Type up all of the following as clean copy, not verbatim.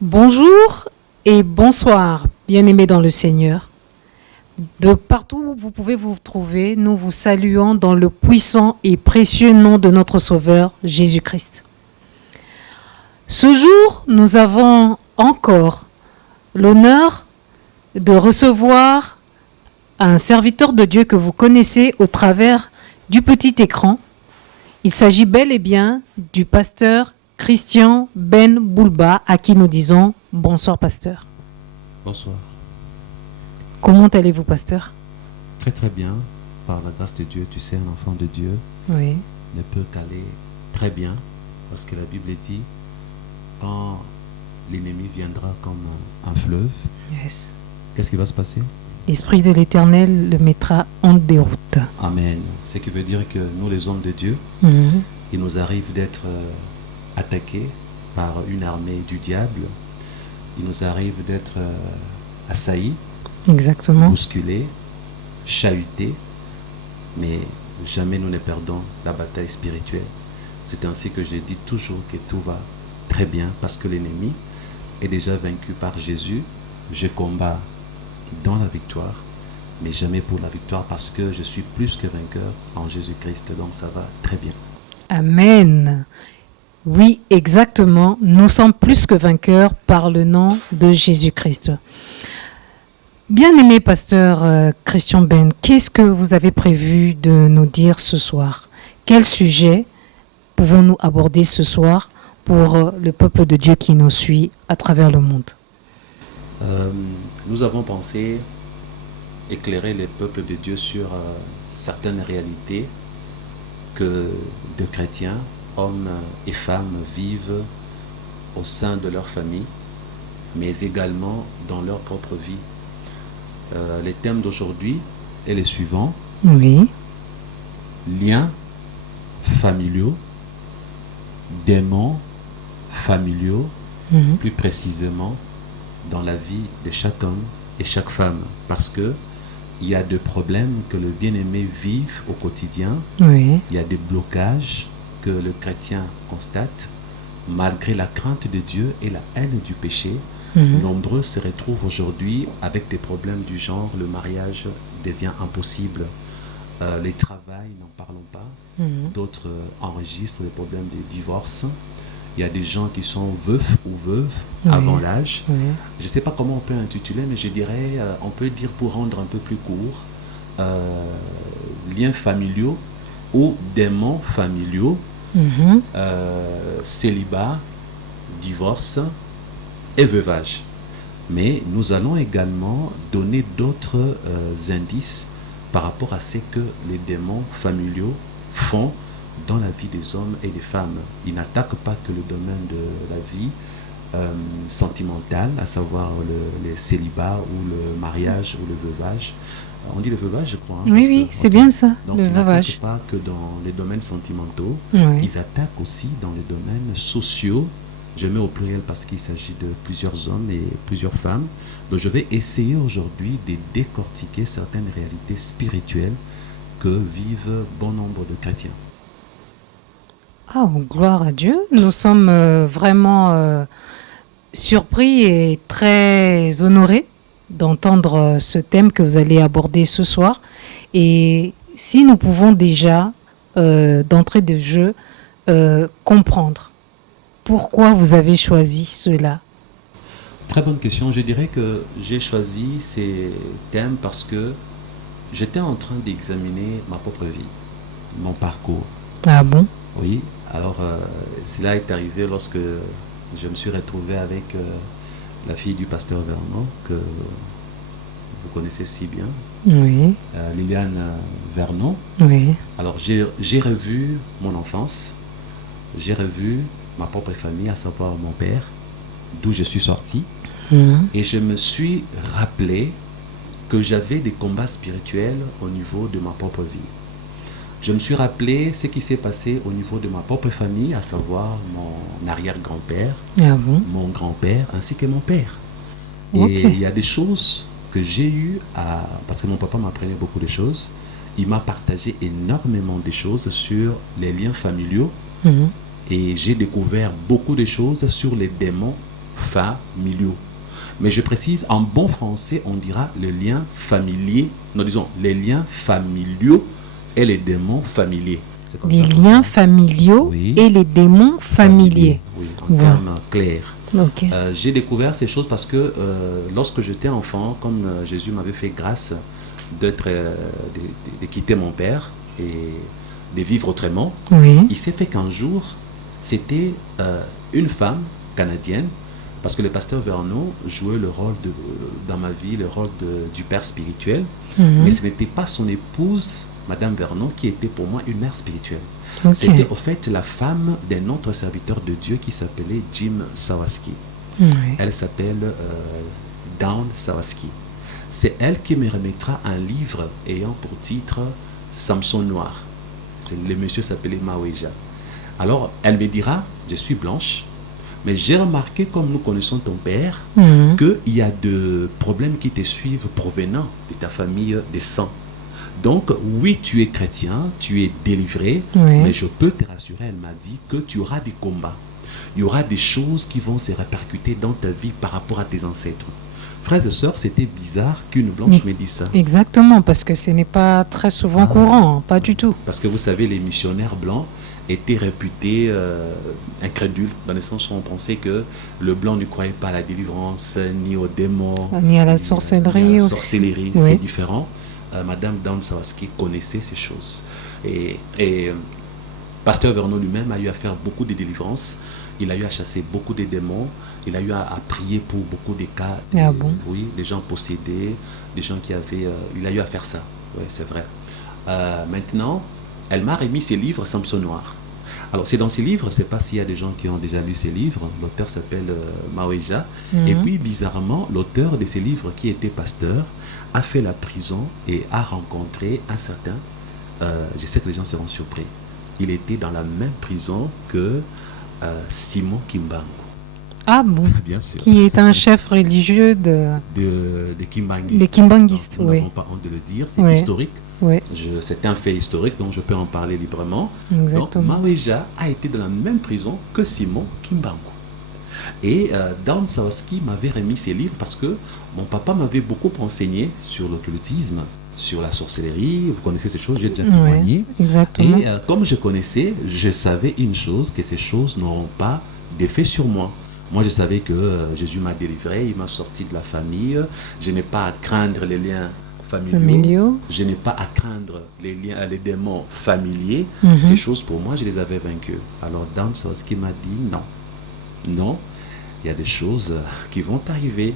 Bonjour et bonsoir, bien-aimés dans le Seigneur. De partout où vous pouvez vous trouver, nous vous saluons dans le puissant et précieux nom de notre Sauveur, Jésus-Christ. Ce jour, nous avons encore l'honneur de recevoir un serviteur de Dieu que vous connaissez au travers du petit écran. Il s'agit bel et bien du pasteur Christian Ben Boulba, à qui nous disons bonsoir, pasteur. Bonsoir. Comment allez-vous, pasteur? Très très bien. Par la grâce de Dieu, tu sais, un enfant de Dieu Oui. ne peut qu'aller très bien, parce que la Bible dit, quand l'ennemi viendra comme un fleuve, Yes. qu'est-ce qui va se passer? L'Esprit de l'Éternel le mettra en déroute. Amen. Ce qui veut dire que nous, les hommes de Dieu, Mhm. il nous arrive d'être attaqués par une armée du diable. Il nous arrive d'être assaillis, Exactement. bousculés, chahutés, mais jamais nous ne perdons la bataille spirituelle. C'est ainsi que je dis toujours que tout va très bien parce que l'ennemi est déjà vaincu par Jésus. Je combats dans la victoire, mais jamais pour la victoire parce que je suis plus que vainqueur en Jésus-Christ. Donc ça va très bien. Amen. Oui, exactement. Nous sommes plus que vainqueurs par le nom de Jésus-Christ. Bien-aimé pasteur Christian Ben, qu'est-ce que vous avez prévu de nous dire ce soir? Quel sujet pouvons-nous aborder ce soir pour le peuple de Dieu qui nous suit à travers le monde? Nous avons pensé éclairer les peuples de Dieu sur certaines réalités que de chrétiens, hommes et femmes, vivent au sein de leur famille, mais également dans leur propre vie. Les thèmes d'aujourd'hui est les suivants: Oui. liens familiaux, démons familiaux, plus précisément dans la vie de chaque homme et chaque femme, parce que il y a des problèmes que le bien-aimé vive au quotidien. Oui. Il y a des blocages que le chrétien constate malgré la crainte de Dieu et la haine du péché. Nombreux se retrouvent aujourd'hui avec des problèmes du genre: le mariage devient impossible, les travails, n'en parlons pas. D'autres enregistrent les problèmes de divorce. Il y a des gens qui sont veufs ou veuves avant l'âge. Je ne sais pas comment on peut intituler, mais je dirais, on peut dire, pour rendre un peu plus court, liens familiaux ou démons familiaux, célibat, divorce et veuvage. Mais nous allons également donner d'autres indices par rapport à ce que les démons familiaux font dans la vie des hommes et des femmes. Ils n'attaquent pas que le domaine de la vie sentimentale, à savoir le célibat ou le mariage ou le veuvage. On dit le veuvage, je crois. Hein, Oui, c'est bien ça, donc, le ils veuvage. n'attaquent pas que dans les domaines sentimentaux, Oui. ils attaquent aussi dans les domaines sociaux. Je mets au pluriel parce qu'il s'agit de plusieurs hommes et plusieurs femmes. Donc je vais essayer aujourd'hui de décortiquer certaines réalités spirituelles que vivent bon nombre de chrétiens. Ah, gloire à Dieu. Nous sommes vraiment surpris et très honorés d'entendre ce thème que vous allez aborder ce soir. Et si nous pouvons déjà, d'entrée de jeu, comprendre pourquoi vous avez choisi cela. Très bonne question. Je dirais que j'ai choisi ces thèmes parce que j'étais en train d'examiner ma propre vie, mon parcours. Ah bon? Oui, alors cela est arrivé lorsque je me suis retrouvé avec la fille du pasteur Vernon, que vous connaissez si bien, Oui, Liliane Vernon. oui, Alors j'ai revu mon enfance, j'ai revu ma propre famille, à savoir mon père, d'où je suis sorti, et je me suis rappelé que j'avais des combats spirituels au niveau de ma propre vie. Je me suis rappelé ce qui s'est passé au niveau de ma propre famille, à savoir mon arrière-grand-père, ah bon? mon grand-père, ainsi que mon père. Ok. Et il y a des choses que j'ai eu à... Parce que mon papa m'apprenait beaucoup de choses. Il m'a partagé énormément de choses sur les liens familiaux. Et j'ai découvert beaucoup de choses sur les démons familiaux. Mais je précise, en bon français, on dira les liens familiers, non, disons, les liens familiaux et les démons familiers. Les liens familiaux et les démons familiers. Oui, en termes clairs. Okay. J'ai découvert ces choses parce que lorsque j'étais enfant, comme Jésus m'avait fait grâce de quitter mon père et de vivre autrement, il s'est fait qu'un jour, c'était une femme canadienne, parce que le pasteur Vernon jouait le rôle dans ma vie, le rôle du père spirituel, mais ce n'était pas son épouse, Madame Vernon, qui était pour moi une mère spirituelle. Okay. C'était au fait la femme d'un autre serviteur de Dieu qui s'appelait Jim Sawaski. Elle s'appelle Dawn Sawaski. C'est elle qui me remettra un livre ayant pour titre Samson Noir. Le monsieur s'appelait Maweja. Alors, elle me dira, je suis blanche, mais j'ai remarqué, comme nous connaissons ton père, qu'il y a de problèmes qui te suivent provenant de ta famille des sangs. Donc, oui, tu es chrétien, tu es délivré, mais je peux te rassurer, elle m'a dit, que tu auras des combats. Il y aura des choses qui vont se répercuter dans ta vie par rapport à tes ancêtres. Frères et sœurs, c'était bizarre qu'une blanche me dise ça. Exactement, parce que ce n'est pas très souvent courant, pas du tout. Parce que vous savez, les missionnaires blancs étaient réputés incrédules, dans le sens où on pensait que le blanc ne croyait pas à la délivrance, ni aux démons, ni à la sorcellerie. Ni à la sorcellerie, c'est différent. Madame Dawn Sawaski connaissait ces choses. Et Pasteur Vernon lui-même a eu à faire beaucoup de délivrances. Il a eu à chasser beaucoup de démons. Il a eu à prier pour beaucoup de cas. Oui, des gens possédés, des gens qui avaient... il a eu à faire ça. Oui, c'est vrai. Maintenant, elle m'a remis ses livres Samson Noir. Alors, c'est dans ces livres, je ne sais pas s'il y a des gens qui ont déjà lu ces livres. L'auteur s'appelle Maweja. Et puis, bizarrement, l'auteur de ces livres, qui était pasteur, a fait la prison et a rencontré un certain... je sais que les gens seront surpris. Il était dans la même prison que Simon Kimbangu. Ah bon? Bien sûr. Qui est un chef religieux des Kimbanguistes. Des Kimbanguistes, nous n'avons pas honte de le dire, c'est historique. C'est un fait historique, donc je peux en parler librement. Exactement. Donc Maweja a été dans la même prison que Simon Kimbangu. Et Dawn Sawaski m'avait remis ses livres parce que mon papa m'avait beaucoup enseigné sur l'occultisme, sur la sorcellerie. Vous connaissez ces choses, j'ai déjà témoigné. Exactement. Et comme je connaissais, je savais une chose, que ces choses n'auront pas d'effet sur moi. Moi, je savais que Jésus m'a délivré, il m'a sorti de la famille. Je n'ai pas à craindre les liens familiaux. Je n'ai pas à craindre les démons familiers. Ces choses, pour moi, je les avais vaincues. Alors, Dawn Sawaski m'a dit non. Non, il y a des choses qui vont arriver.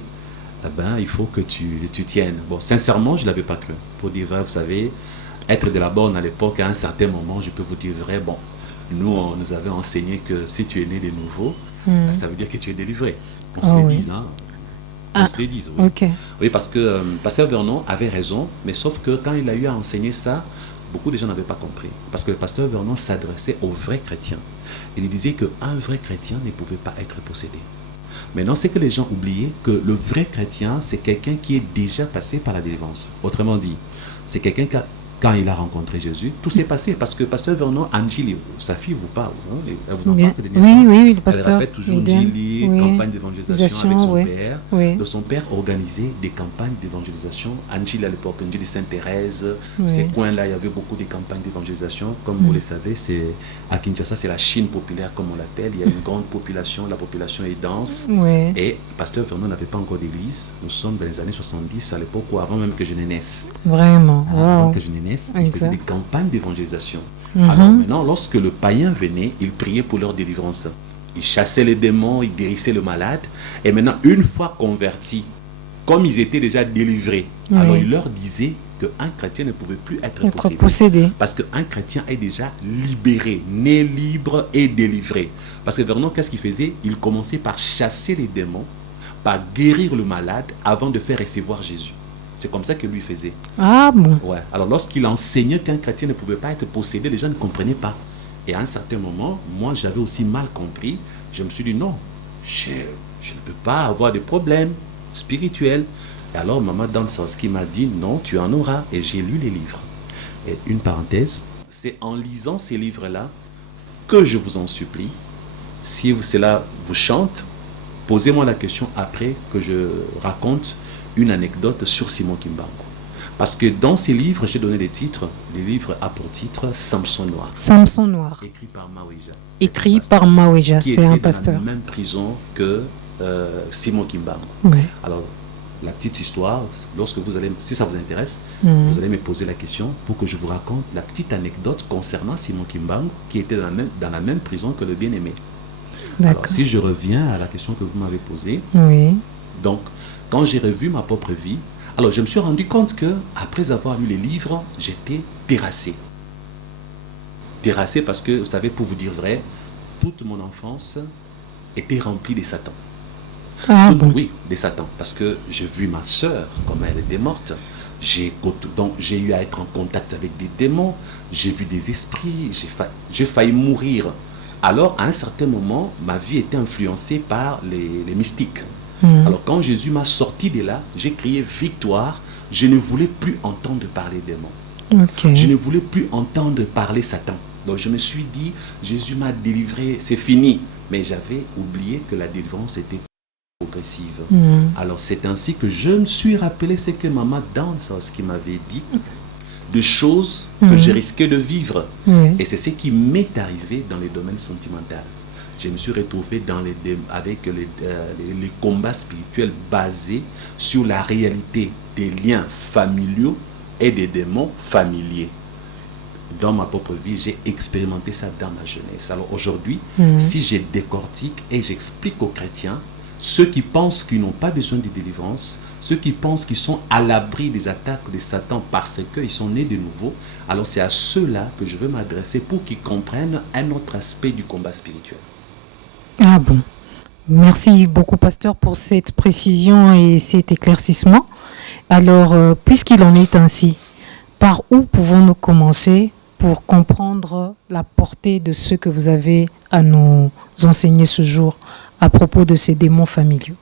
Eh ben, il faut que tu tiennes. Bon, sincèrement, je ne l'avais pas cru. Pour dire vrai, vous savez, être de la bonne à l'époque, à un certain moment, je peux vous dire vrai, bon, nous, on nous avait enseigné que si tu es né de nouveau, ça veut dire que tu es délivré. On se le dise, hein. On se le dise, oui. Okay. Oui, parce que Pasteur Vernon avait raison, mais sauf que quand il a eu à enseigner ça, beaucoup de gens n'avaient pas compris. Parce que le pasteur Vernon s'adressait aux vrais chrétiens. Il disait qu'un vrai chrétien ne pouvait pas être possédé. Maintenant, c'est que les gens oubliaient que le vrai chrétien, c'est quelqu'un qui est déjà passé par la délivrance. Autrement dit, c'est quelqu'un qui, quand il a rencontré Jésus, tout s'est passé. Parce que pasteur Vernon, Angeli, sa fille vous parle, hein, elle vous en parle, c'est des oui, le pasteur. Elle répète toujours Angeli, campagne d'évangélisation avec son père. Donc son père organisait des campagnes d'évangélisation. Angeli à l'époque, Angeli Sainte-Thérèse, ces coins-là, il y avait beaucoup de campagnes d'évangélisation. Comme vous le savez, à Kinshasa, c'est la Chine populaire, comme on l'appelle. Il y a une grande population, la population est dense. Et pasteur Vernon n'avait pas encore d'église. Nous sommes dans les années 70, à l'époque où avant même que je ne naisse. Vraiment. Avant que je ne naisse, ils faisaient des campagnes d'évangélisation. Alors maintenant, lorsque le païen venait, il priait pour leur délivrance. Il chassait les démons, il guérissait le malade. Et maintenant, une fois convertis, comme ils étaient déjà délivrés, alors il leur disait qu'un chrétien ne pouvait plus être possédé. Parce qu'un chrétien est déjà libéré, né libre et délivré. Parce que Vernon, qu'est-ce qu'il faisait? Il commençait par chasser les démons, par guérir le malade avant de faire recevoir Jésus. C'est comme ça que lui faisait. Ah bon? Ouais. Alors lorsqu'il enseignait qu'un chrétien ne pouvait pas être possédé, les gens ne comprenaient pas. Et à un certain moment, moi j'avais aussi mal compris. Je me suis dit non, je ne peux pas avoir de problèmes spirituels. Et alors maman Dawn Sawaski m'a dit non, tu en auras. Et j'ai lu les livres. Et une parenthèse, c'est en lisant ces livres-là que je vous en supplie, si cela vous chante, posez-moi la question après que je raconte une anecdote sur Simon Kimbangu. Parce que dans ces livres, j'ai donné des titres. Les livres a pour titre Samson Noir. Samson Noir. Écrit par Maweja. Écrit par Maweja, c'est un pasteur. Qui était dans la même prison que Simon Kimbangu. Oui. Alors, la petite histoire, lorsque vous allez, si ça vous intéresse, vous allez me poser la question pour que je vous raconte la petite anecdote concernant Simon Kimbangu, qui était dans la même prison que le bien-aimé. Alors, si je reviens à la question que vous m'avez posée, oui. Donc, quand j'ai revu ma propre vie, alors je me suis rendu compte que après avoir lu les livres, j'étais terrassé. Terrassé parce que, vous savez, pour vous dire vrai, toute mon enfance était remplie de Satan. Oui, de Satan. Parce que j'ai vu ma sœur, comme elle était morte. Donc, j'ai eu à être en contact avec des démons. J'ai vu des esprits. J'ai failli mourir. Alors, à un certain moment, ma vie était influencée par les mystiques. Alors, quand Jésus m'a sorti de là, j'ai crié victoire. Je ne voulais plus entendre parler des démons. Je ne voulais plus entendre parler Satan. Donc, je me suis dit, Jésus m'a délivré, c'est fini. Mais j'avais oublié que la délivrance était progressive. Alors, c'est ainsi que je me suis rappelé ce que Maman Dansowski m'avait dit, de choses que je risquais de vivre. Et c'est ce qui m'est arrivé dans les domaines sentimentaux. Je me suis retrouvé avec les combats spirituels basés sur la réalité des liens familiaux et des démons familiers. Dans ma propre vie, j'ai expérimenté ça dans ma jeunesse. Alors aujourd'hui, si je décortique et j'explique aux chrétiens, ceux qui pensent qu'ils n'ont pas besoin de délivrance, ceux qui pensent qu'ils sont à l'abri des attaques de Satan parce qu'ils sont nés de nouveau, alors c'est à ceux-là que je veux m'adresser pour qu'ils comprennent un autre aspect du combat spirituel. Ah bon. Merci beaucoup, pasteur, pour cette précision et cet éclaircissement. Alors, puisqu'il en est ainsi, par où pouvons-nous commencer pour comprendre la portée de ce que vous avez à nous enseigner ce jour à propos de ces démons familiaux?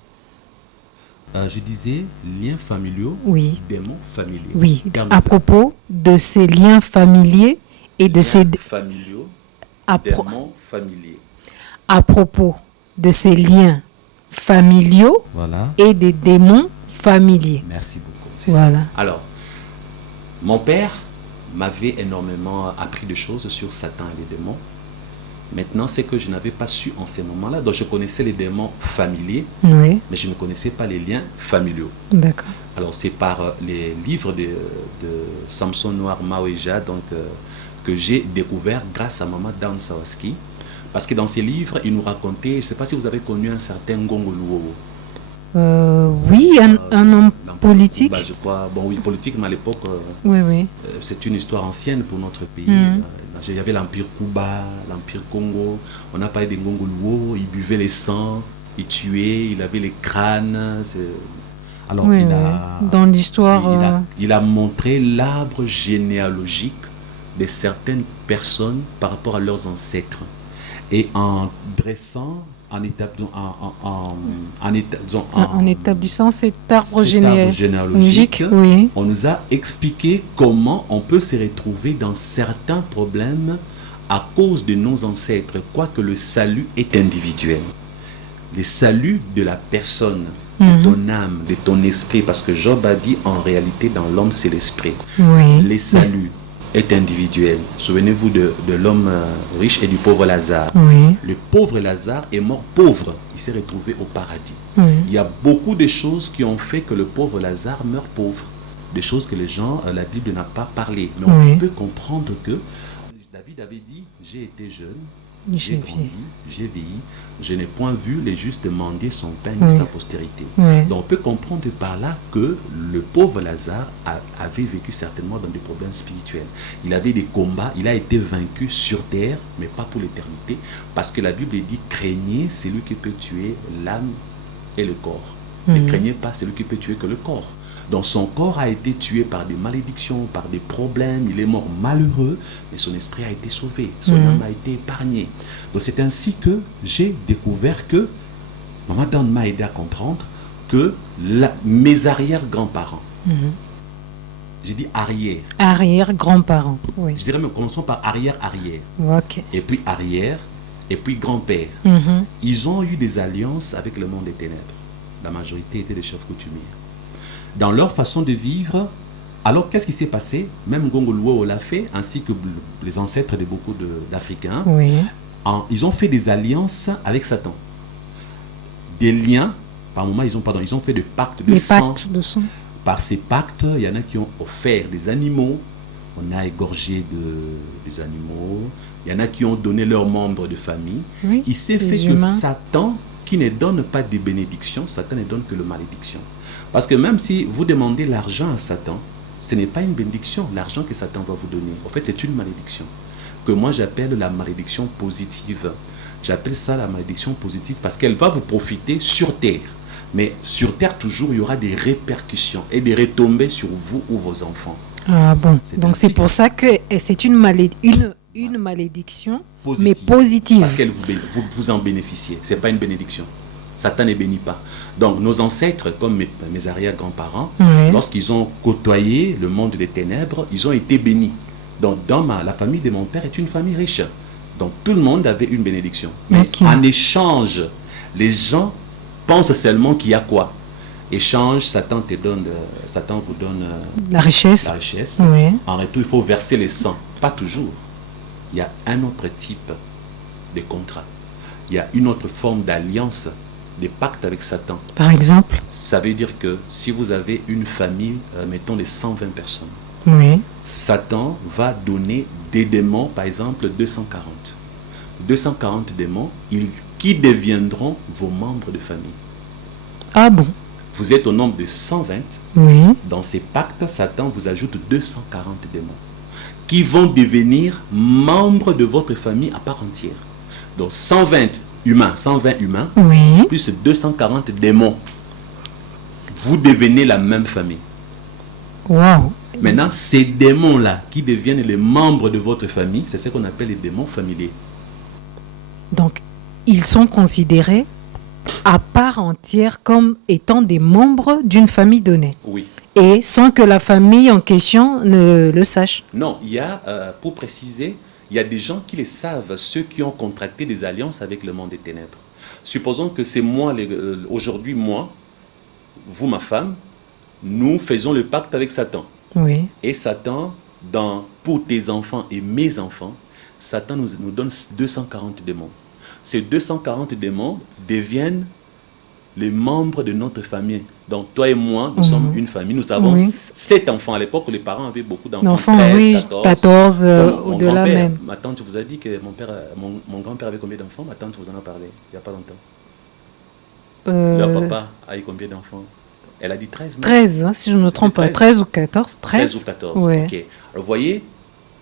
Je disais liens familiaux, oui. Démons familiers. Oui, à propos de ces liens familiers et de ces familiaux, démons familiers. À propos de ces liens familiaux et des démons familiers. Merci beaucoup. Voilà. Ça. Alors, mon père m'avait énormément appris de choses sur Satan et les démons. Maintenant, c'est que je n'avais pas su en ces moments-là. Donc, je connaissais les démons familiers, mais je ne connaissais pas les liens familiaux. D'accord. Alors, c'est par les livres de Samson Noir Maweja que j'ai découvert grâce à Maman Dansowski. Parce que dans ces livres, il nous racontait, je ne sais pas si vous avez connu un certain Ngongo Luo. Oui, un homme politique. Je crois, oui, politique, mais à l'époque, c'est une histoire ancienne pour notre pays. Il y avait l'Empire Kuba, l'Empire Congo. On a parlé de Ngongo Luo, il buvait les sangs, il tuait, il avait les crânes. Alors, dans l'histoire... Il a montré l'arbre généalogique de certaines personnes par rapport à leurs ancêtres. Et en dressant, en établissant cet arbre généalogique, on nous a expliqué comment on peut se retrouver dans certains problèmes à cause de nos ancêtres, quoique le salut est individuel. Le salut de la personne, de ton âme, de ton esprit, parce que Job a dit en réalité dans l'homme c'est l'esprit. Le salut est individuel. Souvenez-vous de l'homme riche et du pauvre Lazare. Le pauvre Lazare est mort pauvre. Il s'est retrouvé au paradis. Il y a beaucoup de choses qui ont fait que le pauvre Lazare meurt pauvre. Des choses que la Bible n'a pas parlé. Mais on peut comprendre que David avait dit, j'ai été jeune, j'ai grandi, j'ai vieilli, je n'ai point vu les justes mendier son pain ni sa postérité. Donc on peut comprendre par là que le pauvre Lazare avait vécu certainement dans des problèmes spirituels. Il avait des combats, il a été vaincu sur terre, mais pas pour l'éternité, parce que la Bible dit, craignez celui qui peut tuer l'âme et le corps. Ne craignez pas celui qui peut tuer que le corps. Donc son corps a été tué par des malédictions, par des problèmes, il est mort malheureux, mais son esprit a été sauvé, son âme a été épargnée. Donc c'est ainsi que j'ai découvert que, Maman Dan m'a aidé à comprendre que mes arrière-grands-parents, j'ai dit arrière. Arrière-grands-parents, oui. Je dirais, mais commençons par arrière-arrière. Ok. Et puis arrière, et puis grand-père. Ils ont eu des alliances avec le monde des ténèbres. La majorité étaient des chefs coutumiers. Dans leur façon de vivre, alors qu'est-ce qui s'est passé? Même Gongoluo l'a fait, ainsi que les ancêtres de beaucoup d'Africains. Oui. Ils ont fait des alliances avec Satan. Des liens, par moment, ils ont fait des pactes de sang. Par ces pactes, il y en a qui ont offert des animaux. On a égorgé des animaux. Il y en a qui ont donné leurs membres de famille. Oui, il s'est fait que Satan, qui ne donne pas des bénédictions, Satan ne donne que le malédiction. Parce que même si vous demandez l'argent à Satan, ce n'est pas une bénédiction, l'argent que Satan va vous donner. En fait, c'est une malédiction. Que moi, j'appelle la malédiction positive. J'appelle ça la malédiction positive parce qu'elle va vous profiter sur terre. Mais sur terre, toujours, il y aura des répercussions et des retombées sur vous ou vos enfants. Ah bon, donc c'est pour ça que c'est une malédiction, positive. Mais positive. Parce qu'elle vous en bénéficiez. Ce n'est pas une bénédiction. Satan ne bénit pas. Donc nos ancêtres, comme mes arrière-grands-parents, lorsqu'ils ont côtoyé le monde des ténèbres, ils ont été bénis. Donc la famille de mon père est une famille riche. Donc tout le monde avait une bénédiction. Mais en échange, les gens pensent seulement qu'il y a quoi? Échange, Satan vous donne la richesse. Oui. En retour, il faut verser les sangs. Pas toujours. Il y a un autre type de contrat. Il y a une autre forme d'alliance, des pactes avec Satan. Par exemple? Ça veut dire que si vous avez une famille, mettons les 120 personnes, Satan va donner des démons, par exemple 240. 240 démons qui deviendront vos membres de famille. Ah bon? Vous êtes au nombre de 120. Oui. Dans ces pactes, Satan vous ajoute 240 démons qui vont devenir membres de votre famille à part entière. Donc 120 humains, plus 240 démons. Vous devenez la même famille. Wow. Maintenant, ces démons-là qui deviennent les membres de votre famille, c'est ce qu'on appelle les démons familiers. Donc, ils sont considérés à part entière comme étant des membres d'une famille donnée. Oui. Et sans que la famille en question ne le sache. Non, il y a, pour préciser, il y a des gens qui les savent, ceux qui ont contracté des alliances avec le monde des ténèbres. Supposons que c'est moi, aujourd'hui, moi, vous, ma femme, nous faisons le pacte avec Satan. Oui. Et Satan, pour tes enfants et mes enfants, Satan nous donne 240 démons. Ces 240 démons deviennent les membres de notre famille. Donc, toi et moi, nous sommes une famille. Nous avons 7 enfants. À l'époque, les parents avaient beaucoup d'enfants. 13, 14 au-delà même. Ma tante vous a dit que mon grand-père avait combien d'enfants? Ma tante vous en a parlé il n'y a pas longtemps. Leur papa a eu combien d'enfants? Elle a dit 13, non? 13, hein, si je ne me trompe pas. 13 ou 14. 13 ou 14, ouais. Ok. Alors, vous voyez,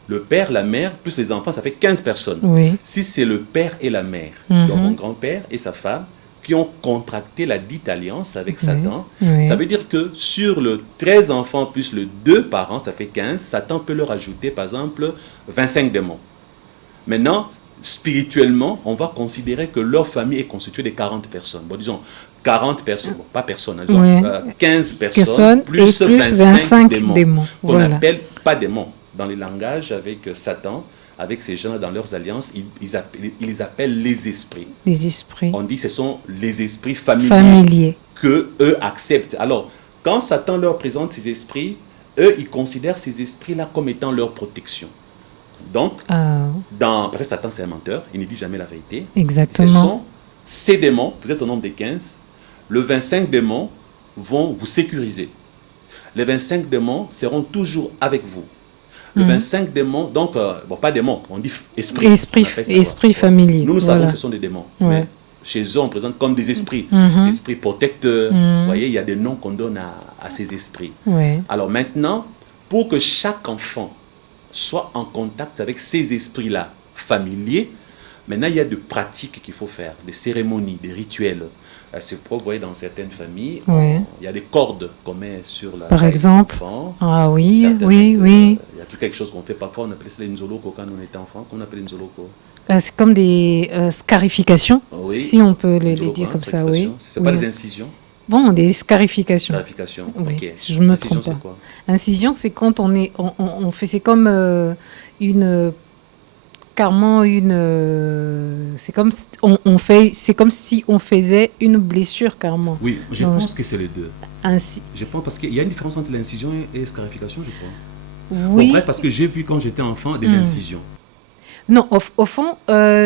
le père, la mère, plus les enfants, ça fait 15 personnes. Oui. Si c'est le père et la mère, donc mon grand-père et sa femme, qui ont contracté la dite alliance avec Satan, ça veut dire que sur le 13 enfants plus le 2 parents, ça fait 15, Satan peut leur ajouter, par exemple, 25 démons. Maintenant, spirituellement, on va considérer que leur famille est constituée de 40 personnes. Bon, disons, 40 personnes, bon, pas personnes, disons, 15 personnes plus 25 démons. Qu'on n'appelle pas démons. Dans les langages avec Satan, avec ces gens dans leurs alliances, ils les appellent les esprits. Les esprits. On dit que ce sont les esprits familiers que eux acceptent. Alors, quand Satan leur présente ces esprits, eux, ils considèrent ces esprits-là comme étant leur protection. Donc, parce que Satan, c'est un menteur, il ne dit jamais la vérité. Exactement. Ce sont ces démons, vous êtes au nombre de 15, le 25 démons vont vous sécuriser. Les 25 démons seront toujours avec vous. Le 25 démons, donc, bon, pas démons, on dit esprit. Esprit familier. Nous savons que ce sont des démons. Mais chez eux, on présente comme des esprits. Esprits protecteurs. Vous voyez, il y a des noms qu'on donne à ces esprits. Alors maintenant, pour que chaque enfant soit en contact avec ces esprits-là familiers, maintenant, il y a des pratiques qu'il faut faire, des cérémonies, des rituels. C'est pourquoi vous voyez dans certaines familles, il y a des cordes qu'on met sur la par exemple. des enfants. Ah oui, oui. Il y a tout quelque chose qu'on fait parfois, on appelait ça les nzoloko quand on était enfant. Qu'on appelle les nzoloko? C'est comme des scarifications, si on peut les dire comme ça, oui. C'est pas des incisions? Bon, des scarifications. Scarifications, ok. Si je ne me trompe pas. Incision, c'est quand on fait, c'est comme une carrément une... c'est comme si c'est comme si on faisait une blessure carrément. Oui, je Donc, pense que c'est les deux. ainsi. Je pense parce qu'il y a une différence entre l'incision et scarification, je crois. Oui. Bon, bref, parce que j'ai vu quand j'étais enfant des incisions. Non, au fond,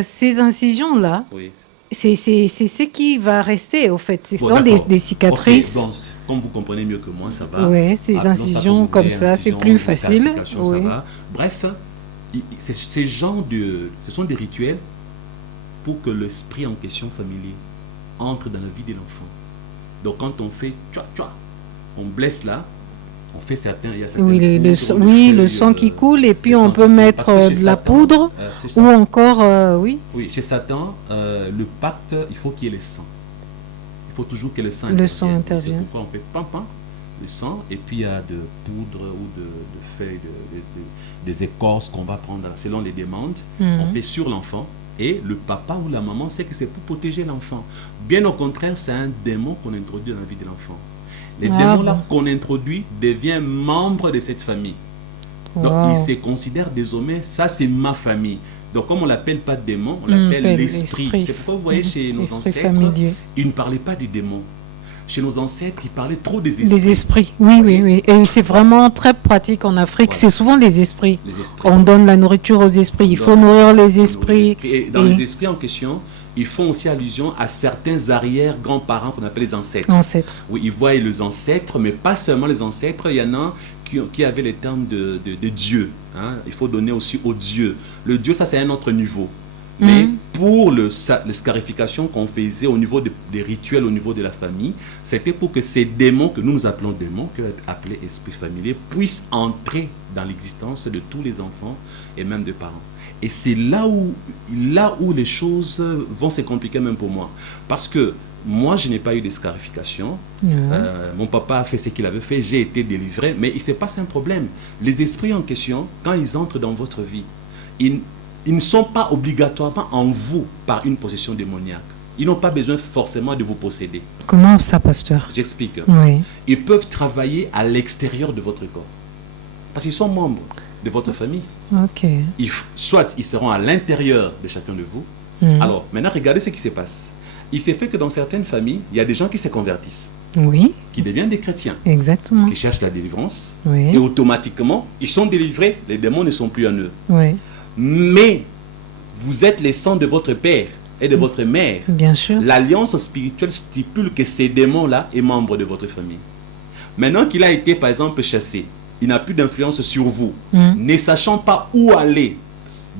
ces incisions-là, Oui. c'est ce qui va rester, au fait. Ce Bon, sont d'accord. des cicatrices. Ok, bon, comme vous comprenez mieux que moi, ça va. Oui, ces Ah, non, incisions vous comme ouvrez ça, c'est incision, plus ou facile. scarification, ça Oui. va. Bref, ce sont des rituels pour que l'esprit en question familier entre dans la vie de l'enfant. Donc quand on fait on blesse là, on fait il y a certaines Oui, le feuilles, sang qui coule, et puis le on sang peut qui coule. mettre Parce que chez de la Satan, poudre, c'est ça. ou encore, oui, Oui, chez Satan, le pacte, il faut qu'il y ait le sang. Il faut toujours que le sang Le sang intervienne. intervienne. C'est pourquoi on fait pam, le sang, et puis il y a de poudre ou de feuilles, des écorces qu'on va prendre selon les demandes. On fait sur l'enfant, et le papa ou la maman sait que c'est pour protéger l'enfant. Bien au contraire, c'est un démon qu'on introduit dans la vie de l'enfant. Les démons-là qu'on introduit deviennent membres de cette famille. Donc, il se considère désormais, ça c'est ma famille. Donc, comme on ne l'appelle pas démon, on l'appelle l'esprit. C'est pourquoi vous voyez chez nos ancêtres, familier. Ils ne parlaient pas des démons. Chez nos ancêtres, ils parlaient trop des esprits. Des esprits, oui. Et c'est vraiment très pratique en Afrique. Voilà. C'est souvent les esprits. On donne la nourriture aux esprits. Il faut nourrir les esprits. Et dans les esprits en question, ils font aussi allusion à certains arrière-grands-parents qu'on appelle les ancêtres. Oui, ils voient les ancêtres, mais pas seulement les ancêtres. Il y en a qui avaient les termes de Dieu. Hein. Il faut donner aussi au Dieu. Le Dieu, ça c'est un autre niveau. Mais pour les scarifications qu'on faisait au niveau des rituels au niveau de la famille, c'était pour que ces démons, que nous appelons démons, que appelés esprits familiers, puissent entrer dans l'existence de tous les enfants et même des parents. Et c'est là où les choses vont se compliquer même pour moi. Parce que moi, je n'ai pas eu de scarification. Mon papa a fait ce qu'il avait fait, j'ai été délivré. Mais il se passe un problème. Les esprits en question, quand ils entrent dans votre vie, ils ne sont pas obligatoirement en vous par une possession démoniaque. Ils n'ont pas besoin forcément de vous posséder. Comment ça, pasteur? J'explique. Oui. Ils peuvent travailler à l'extérieur de votre corps. Parce qu'ils sont membres de votre famille. Ok. Soit ils seront à l'intérieur de chacun de vous. Alors, maintenant, regardez ce qui se passe. Il s'est fait que dans certaines familles, il y a des gens qui se convertissent. Oui. Qui deviennent des chrétiens. Exactement. Qui cherchent la délivrance. Oui. Et automatiquement, ils sont délivrés. Les démons ne sont plus en eux. Oui. Mais vous êtes les sangs de votre père et de votre mère. Bien sûr. L'alliance spirituelle stipule que ces démons-là est membre de votre famille. Maintenant qu'il a été, par exemple, chassé, il n'a plus d'influence sur vous. Ne sachant pas où aller,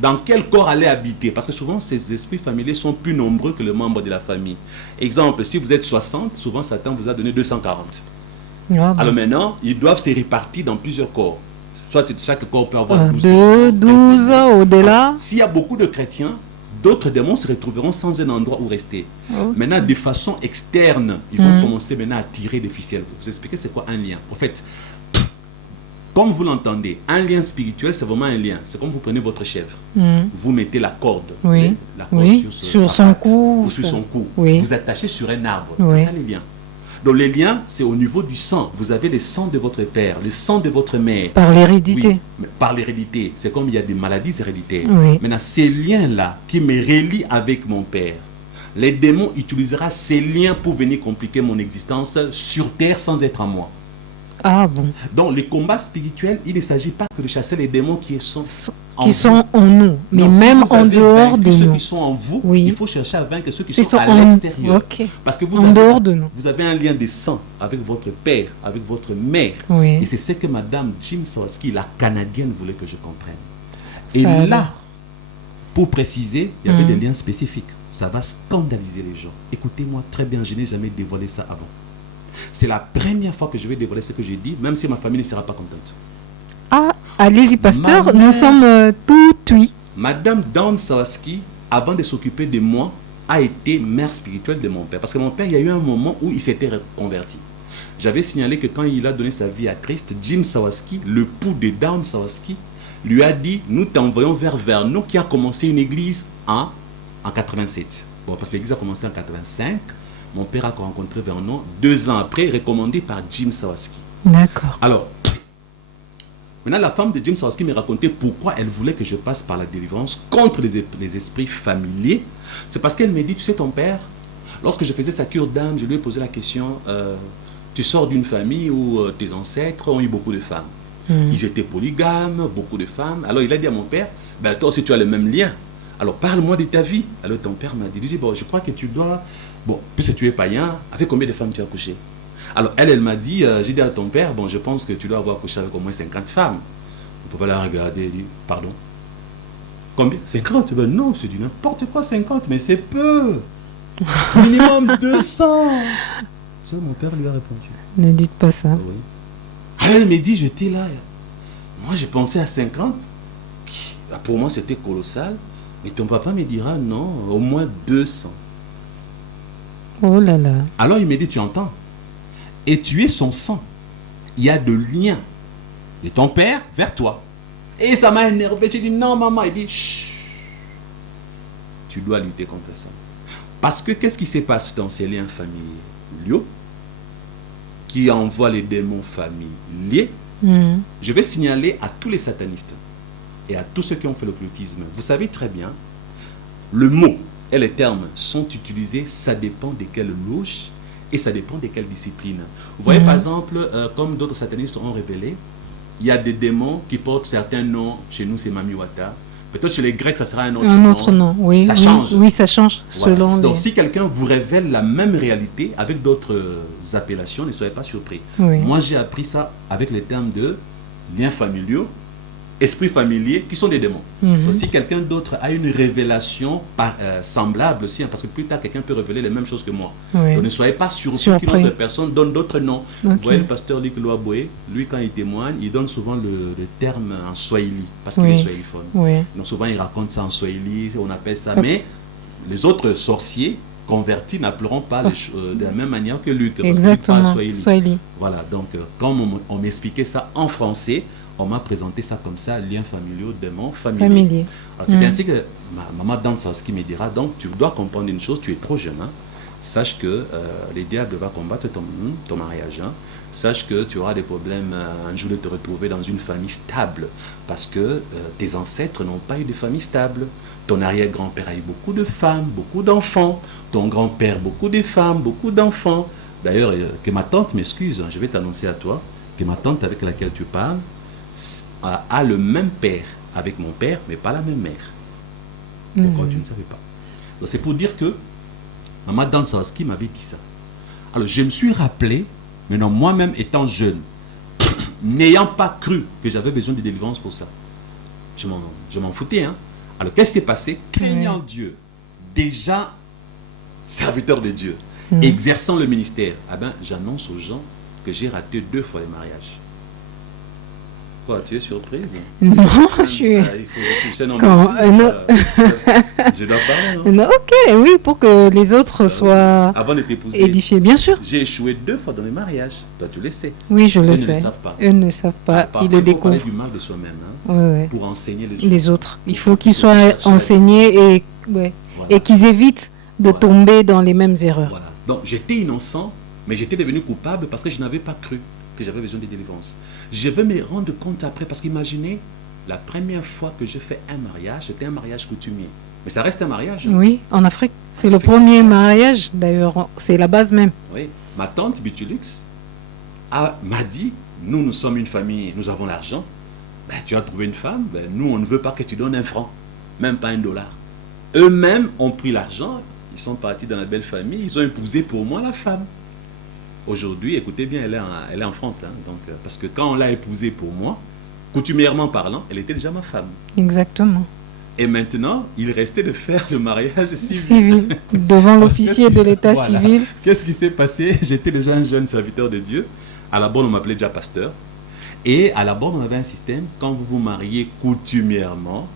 dans quel corps aller habiter, parce que souvent ces esprits familiers sont plus nombreux que les membres de la famille. Exemple, si vous êtes 60, souvent Satan vous a donné 240. Alors maintenant, ils doivent se répartir dans plusieurs corps. Soit chaque corps peut avoir 12 au-delà. S'il y a beaucoup de chrétiens, d'autres démons se retrouveront sans un endroit où rester. Maintenant, de façon externe, ils vont commencer maintenant à tirer des ficelles. Vous expliquez c'est quoi un lien? En fait, comme vous l'entendez, un lien spirituel, c'est vraiment un lien. C'est comme vous prenez votre chèvre. Vous mettez la corde, la corde sur son cou. Ou sur son cou. Oui. Vous attachez sur un arbre. C'est ça les liens. Donc les liens, c'est au niveau du sang. Vous avez le sang de votre père, le sang de votre mère. Par l'hérédité. Oui, par l'hérédité. C'est comme il y a des maladies héréditaires. Oui. Maintenant, ces liens-là qui me relient avec mon père, les démons utilisera ces liens pour venir compliquer mon existence sur terre sans être à moi. Ah bon. Donc les combats spirituels, il ne s'agit pas que de chasser les démons qui sont en nous, mais non, même si en dehors de ceux nous. Qui sont en vous, oui. Il faut chercher à vaincre ceux qui sont à l'extérieur. Okay. Parce que en dehors de nous. Vous avez un lien de sang avec votre père, avec votre mère. Oui. Et c'est ce que Madame Jim Sawaski, la Canadienne, voulait que je comprenne. Ça et va. là, pour préciser, il y avait des liens spécifiques. Ça va scandaliser les gens. Écoutez-moi très bien, je n'ai jamais dévoilé ça avant. C'est la première fois que je vais dévoiler ce que j'ai dit, même si ma famille ne sera pas contente. Ah, allez-y, pasteur, nous sommes tout oui. Madame Dawn Sawaski, avant de s'occuper de moi, a été mère spirituelle de mon père. Parce que mon père, il y a eu un moment où il s'était reconverti. J'avais signalé que quand il a donné sa vie à Christ, Jim Sawaski, le pouls de Dawn Sawaski, lui a dit, nous t'envoyons vers Vernon, qui a commencé une église en 87. Bon, parce que l'église a commencé en 85. Mon père a rencontré Vernon 2 ans après, recommandé par Jim Sawaski. D'accord. Alors, Maintenant, la femme de James Sarowski me racontait pourquoi elle voulait que je passe par la délivrance contre les esprits familiers. C'est parce qu'elle me dit, tu sais, ton père, lorsque je faisais sa cure d'âme, je lui ai posé la question, tu sors d'une famille où tes ancêtres ont eu beaucoup de femmes. Ils étaient polygames, beaucoup de femmes. Alors il a dit à mon père, ben, toi aussi tu as le même lien. Alors parle-moi de ta vie. Alors ton père m'a dit, bon, je crois que tu dois, bon, puisque tu es païen, avec combien de femmes tu as couché? Alors elle m'a dit, j'ai dit à ton père, bon, je pense que tu dois avoir couché avec au moins 50 femmes. On ne peut pas la regarder et dire, pardon? Combien? 50? Ben non, c'est du n'importe quoi 50, mais c'est peu. Minimum 200. Ça, mon père lui a répondu. Ne dites pas ça. Oui. Alors elle me dit, j'étais là. Moi, j'ai pensé à 50. Pour moi, c'était colossal. Mais ton papa me dira, non, au moins 200. Oh là là. Alors il me dit, tu entends? Et tu es son sang. Il y a de liens de ton père vers toi. Et ça m'a énervé. J'ai dit, non, maman. Il dit, chut. Tu dois lutter contre ça. Parce que qu'est-ce qui se passe dans ces liens familiaux qui envoient les démons familiers? Je vais signaler à tous les satanistes et à tous ceux qui ont fait l'occultisme. Vous savez très bien, le mot et les termes sont utilisés, ça dépend de quelle loge et ça dépend de quelle discipline. Vous voyez par exemple, comme d'autres satanistes ont révélé, il y a des démons qui portent certains noms. Chez nous, c'est Mamiwata. Peut-être chez les Grecs, ça sera un autre nom. Oui, ça change. Oui, ça change selon voilà. Donc, les... si quelqu'un vous révèle la même réalité avec d'autres appellations, ne soyez pas surpris. Oui. Moi, j'ai appris ça avec les termes de liens familiaux, esprits familiers, qui sont des démons. Donc, si quelqu'un d'autre a une révélation semblable aussi, hein, parce que plus tard, quelqu'un peut révéler les mêmes choses que moi. Oui. Donc, ne soyez pas surpris qu'une autre personne donne d'autres noms. Vous voyez le pasteur Luc Loaboué, lui, quand il témoigne, il donne souvent le terme en swahili, parce qu'il est swahiliphone. Oui. Donc, souvent, il raconte ça en swahili, on appelle ça. Mais les autres sorciers convertis n'appelleront pas de la même manière que Luc. Exactement, swahili. Voilà, donc, quand on m'expliquait ça en français, on m'a présenté ça comme ça, liens familiaux, démons familiers. C'est ainsi que ma maman Dan Sarowski me dira, donc tu dois comprendre une chose, tu es trop jeune, hein. Sache que les diables vont combattre ton mariage. Hein. Sache que tu auras des problèmes un jour de te retrouver dans une famille stable, parce que tes ancêtres n'ont pas eu de famille stable. Ton arrière-grand-père a eu beaucoup de femmes, beaucoup d'enfants. Ton grand-père, beaucoup de femmes, beaucoup d'enfants. D'ailleurs, que ma tante m'excuse, je vais t'annoncer à toi, que ma tante avec laquelle tu parles, a le même père avec mon père, mais pas la même mère. Pourquoi tu ne savais pas? Donc c'est pour dire que maman Dan Sarowski m'avait dit ça. Alors je me suis rappelé, maintenant moi-même étant jeune, n'ayant pas cru que j'avais besoin de délivrance pour ça. Je m'en foutais. Hein. Alors qu'est-ce qui s'est passé? Craignant Dieu, déjà serviteur de Dieu, exerçant le ministère, j'annonce aux gens que j'ai raté 2 fois les mariages. Quoi, tu es surprise? Non, je suis... Je dois parler, non? Non, ok, oui, pour que les autres soient avant de t'épouser, édifiés, bien sûr. J'ai échoué 2 fois dans les mariages. Toi, tu le sais. Oui, je le sais. Eux ne le savent pas. Eux ne le savent pas. Ils le découvrent. Il faut parler du mal de soi-même, hein, pour enseigner les autres. Il faut qu'ils soient enseignés et qu'ils évitent de tomber dans les mêmes erreurs. Voilà. Donc, j'étais innocent, mais j'étais devenu coupable parce que je n'avais pas cru que j'avais besoin de délivrance. Je vais me rendre compte après, parce qu'imaginez, la première fois que je fais un mariage, c'était un mariage coutumier. Mais ça reste un mariage. Hein. Oui, en Afrique. C'est le premier mariage, d'ailleurs. C'est la base même. Oui. Ma tante Bitulux m'a dit, nous sommes une famille, nous avons l'argent. Ben, tu as trouvé une femme, nous, on ne veut pas que tu donnes 1 franc, même pas $1. Eux-mêmes ont pris l'argent, ils sont partis dans la belle famille, ils ont épousé pour moi la femme. Aujourd'hui, écoutez bien, elle est en France. Hein, donc, parce que quand on l'a épousée pour moi, coutumièrement parlant, elle était déjà ma femme. Exactement. Et maintenant, il restait de faire le mariage civil. Devant l'officier de l'état civil. Qu'est-ce qui s'est passé? J'étais déjà un jeune serviteur de Dieu. À la bonne, on m'appelait déjà pasteur. Et à la bonne, on avait un système, quand vous vous mariez coutumièrement,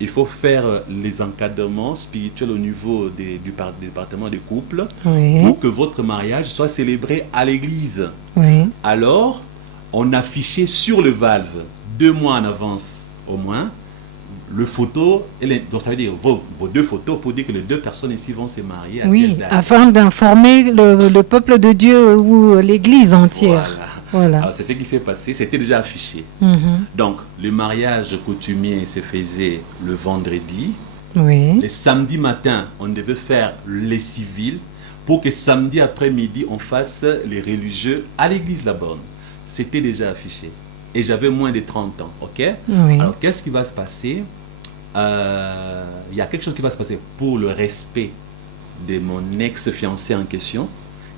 il faut faire les encadrements spirituels au niveau du département des couples pour que votre mariage soit célébré à l'église. Alors, on affichait sur le valve 2 mois en avance au moins le photo, donc ça veut dire vos 2 photos pour dire que les 2 personnes ici vont se marier. Afin d'informer le peuple de Dieu ou l'église entière. Voilà. Voilà. Alors, c'est ce qui s'est passé, c'était déjà affiché. Donc, le mariage coutumier se faisait le vendredi. Oui. Le samedi matin, on devait faire les civils pour que samedi après-midi, on fasse les religieux à l'église La Borne. C'était déjà affiché. Et j'avais moins de 30 ans, ok? Oui. Alors, qu'est-ce qui va se passer? Il y a quelque chose qui va se passer pour le respect de mon ex-fiancé en question,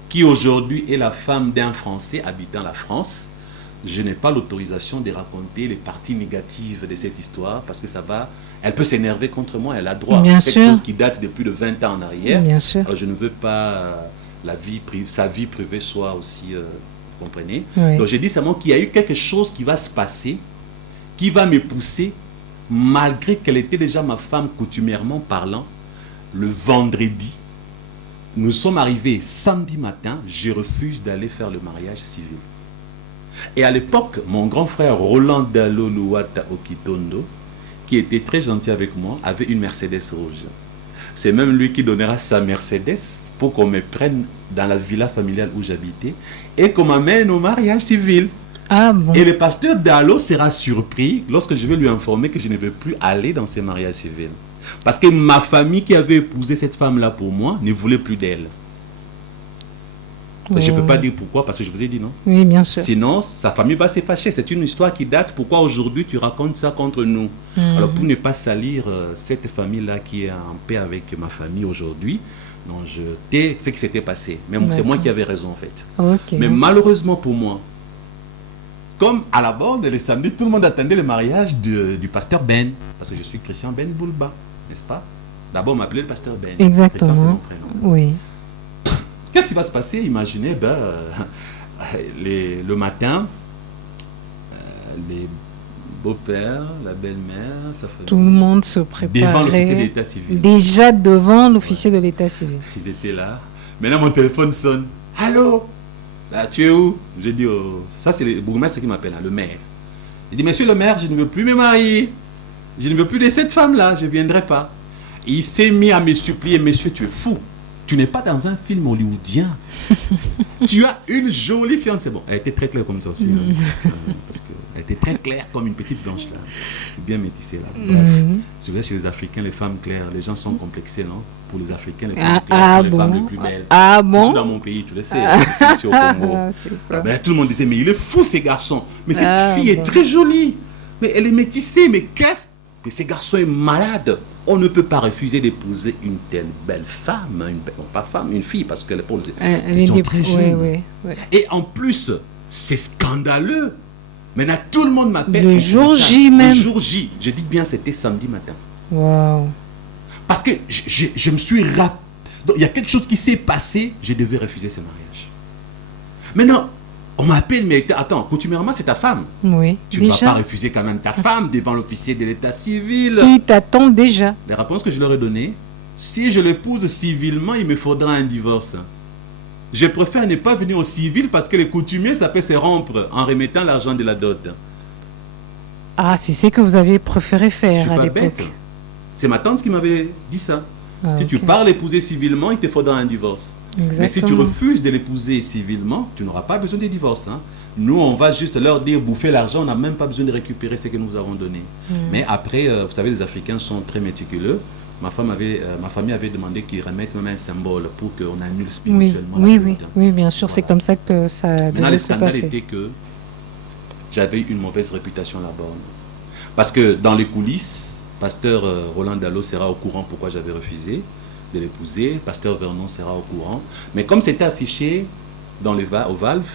qui aujourd'hui est la femme d'un Français habitant la France. Je n'ai pas l'autorisation de raconter les parties négatives de cette histoire parce que ça va... Elle peut s'énerver contre moi, elle a droit. Bien C'est sûr. quelque chose qui date de plus de 20 ans en arrière. Bien sûr. Alors, je ne veux pas sa vie privée soit aussi... vous comprenez? Oui. Donc j'ai dit seulement qu'il y a eu quelque chose qui va se passer, qui va me pousser, malgré qu'elle était déjà ma femme coutumièrement parlant, le vendredi. Nous sommes arrivés samedi matin, je refuse d'aller faire le mariage civil. Et à l'époque, mon grand frère Roland Dalo Luwata Okitondo, qui était très gentil avec moi, avait une Mercedes rouge. C'est même lui qui donnera sa Mercedes pour qu'on me prenne dans la villa familiale où j'habitais et qu'on m'amène au mariage civil. Ah bon. Et le pasteur Dalo sera surpris lorsque je vais lui informer que je ne veux plus aller dans ces mariages civils. Parce que ma famille qui avait épousé cette femme-là pour moi ne voulait plus d'elle. Oh. Je ne peux pas dire pourquoi, parce que je vous ai dit non. Oui, bien sûr. Sinon, sa famille va se fâcher. C'est une histoire qui date. Pourquoi aujourd'hui tu racontes ça contre nous? Alors, pour ne pas salir cette famille-là qui est en paix avec ma famille aujourd'hui, non, je tais ce qui s'était passé. Mais c'est moi qui avais raison en fait. Ok. Mais malheureusement pour moi, comme à la bande, le samedi, tout le monde attendait le mariage du pasteur Ben. Parce que je suis Christian Ben Boulba, n'est-ce pas? D'abord, on m'appelait le pasteur Ben. Exactement. Christian, c'est mon prénom. Oui. Qu'est-ce qui va se passer? Imaginez, le matin, les beaux-pères, la belle-mère, ça fait... Tout le monde se Devant l'officier de préparait l'état civil. déjà devant l'officier de l'état civil. Ils étaient là. Maintenant, mon téléphone sonne. Allô? Là, tu es où? Je dis, oh, ça c'est le bourgmestre qui m'appelle, hein, le maire. Il dit, monsieur le maire, je ne veux plus me marier. Je ne veux plus de cette femme-là, je ne viendrai pas. Et il s'est mis à me supplier, monsieur, tu es fou. Tu n'es pas dans un film hollywoodien. Tu as une jolie fiancée. Bon, elle était très claire comme toi aussi. Parce qu'elle était très claire comme une petite blanche là. Bien métissée là. Bref. C'est vrai, chez les Africains, les femmes claires, les gens sont complexés, non? Pour les Africains, les femmes claires sont les femmes les plus belles. Ah bon? Surtout dans mon pays, tu le sais. Ici au Congo. C'est ça. Ben, tout le monde disait, mais il est fou ces garçons. Mais cette fille est très jolie. Mais elle est métissée. Mais qu'est-ce? Mais ce garçon est malade. On ne peut pas refuser d'épouser une telle belle femme, non pas femme, une fille, parce qu'elle est très jeune. Oui. Et en plus, c'est scandaleux. Maintenant, tout le monde m'appelle. Le jour J même. Le jour J. Je dis bien, c'était samedi matin. Wow. Parce que je me suis rappelé. Donc, il y a quelque chose qui s'est passé, je devais refuser ce mariage. Maintenant, on m'appelle, mais attends, coutumièrement, c'est ta femme. Oui. Tu ne vas pas refuser quand même ta femme devant l'officier de l'état civil. Qui t'attend déjà. Les réponses que je leur ai données, si je l'épouse civilement, il me faudra un divorce. Je préfère ne pas venir au civil parce que les coutumiers, ça peut se rompre en remettant l'argent de la dot. Ah, c'est ce que vous avez préféré Je faire suis à pas l'époque. bête. C'est ma tante qui m'avait dit ça. Ah, si tu ok. pars l'épouser civilement, il te faudra un divorce. Exactement. Mais si tu refuses de l'épouser civilement, tu n'auras pas besoin de divorce. Hein. Nous, on va juste leur dire bouffer l'argent, on n'a même pas besoin de récupérer ce que nous avons donné. Mais après, vous savez, les Africains sont très méticuleux. Ma famille avait demandé qu'ils remettent même un symbole pour qu'on annule Oui, spirituellement la oui, dot, oui, hein. oui, bien sûr, Voilà. c'est comme ça que ça Maintenant, devait le se scandale passer. était que j'avais une mauvaise réputation là-bas. Parce que dans les coulisses, pasteur Roland Dalo sera au courant pourquoi j'avais refusé de l'épouser. Pasteur Vernon sera au courant. Mais comme c'était affiché dans au Valve,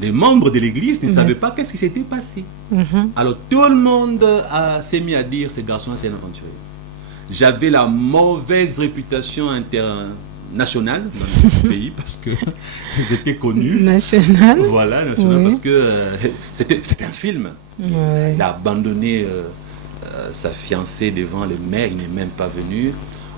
les membres de l'église ne savaient pas qu'est-ce qui s'était passé. Alors tout le monde s'est mis à dire ce garçon c'est un aventurier. J'avais la mauvaise réputation internationale dans notre pays parce que j'étais connu. National. Voilà, national, Oui. parce que c'était un film. Ouais. Il a abandonné sa fiancée devant les maires, il n'est même pas venu.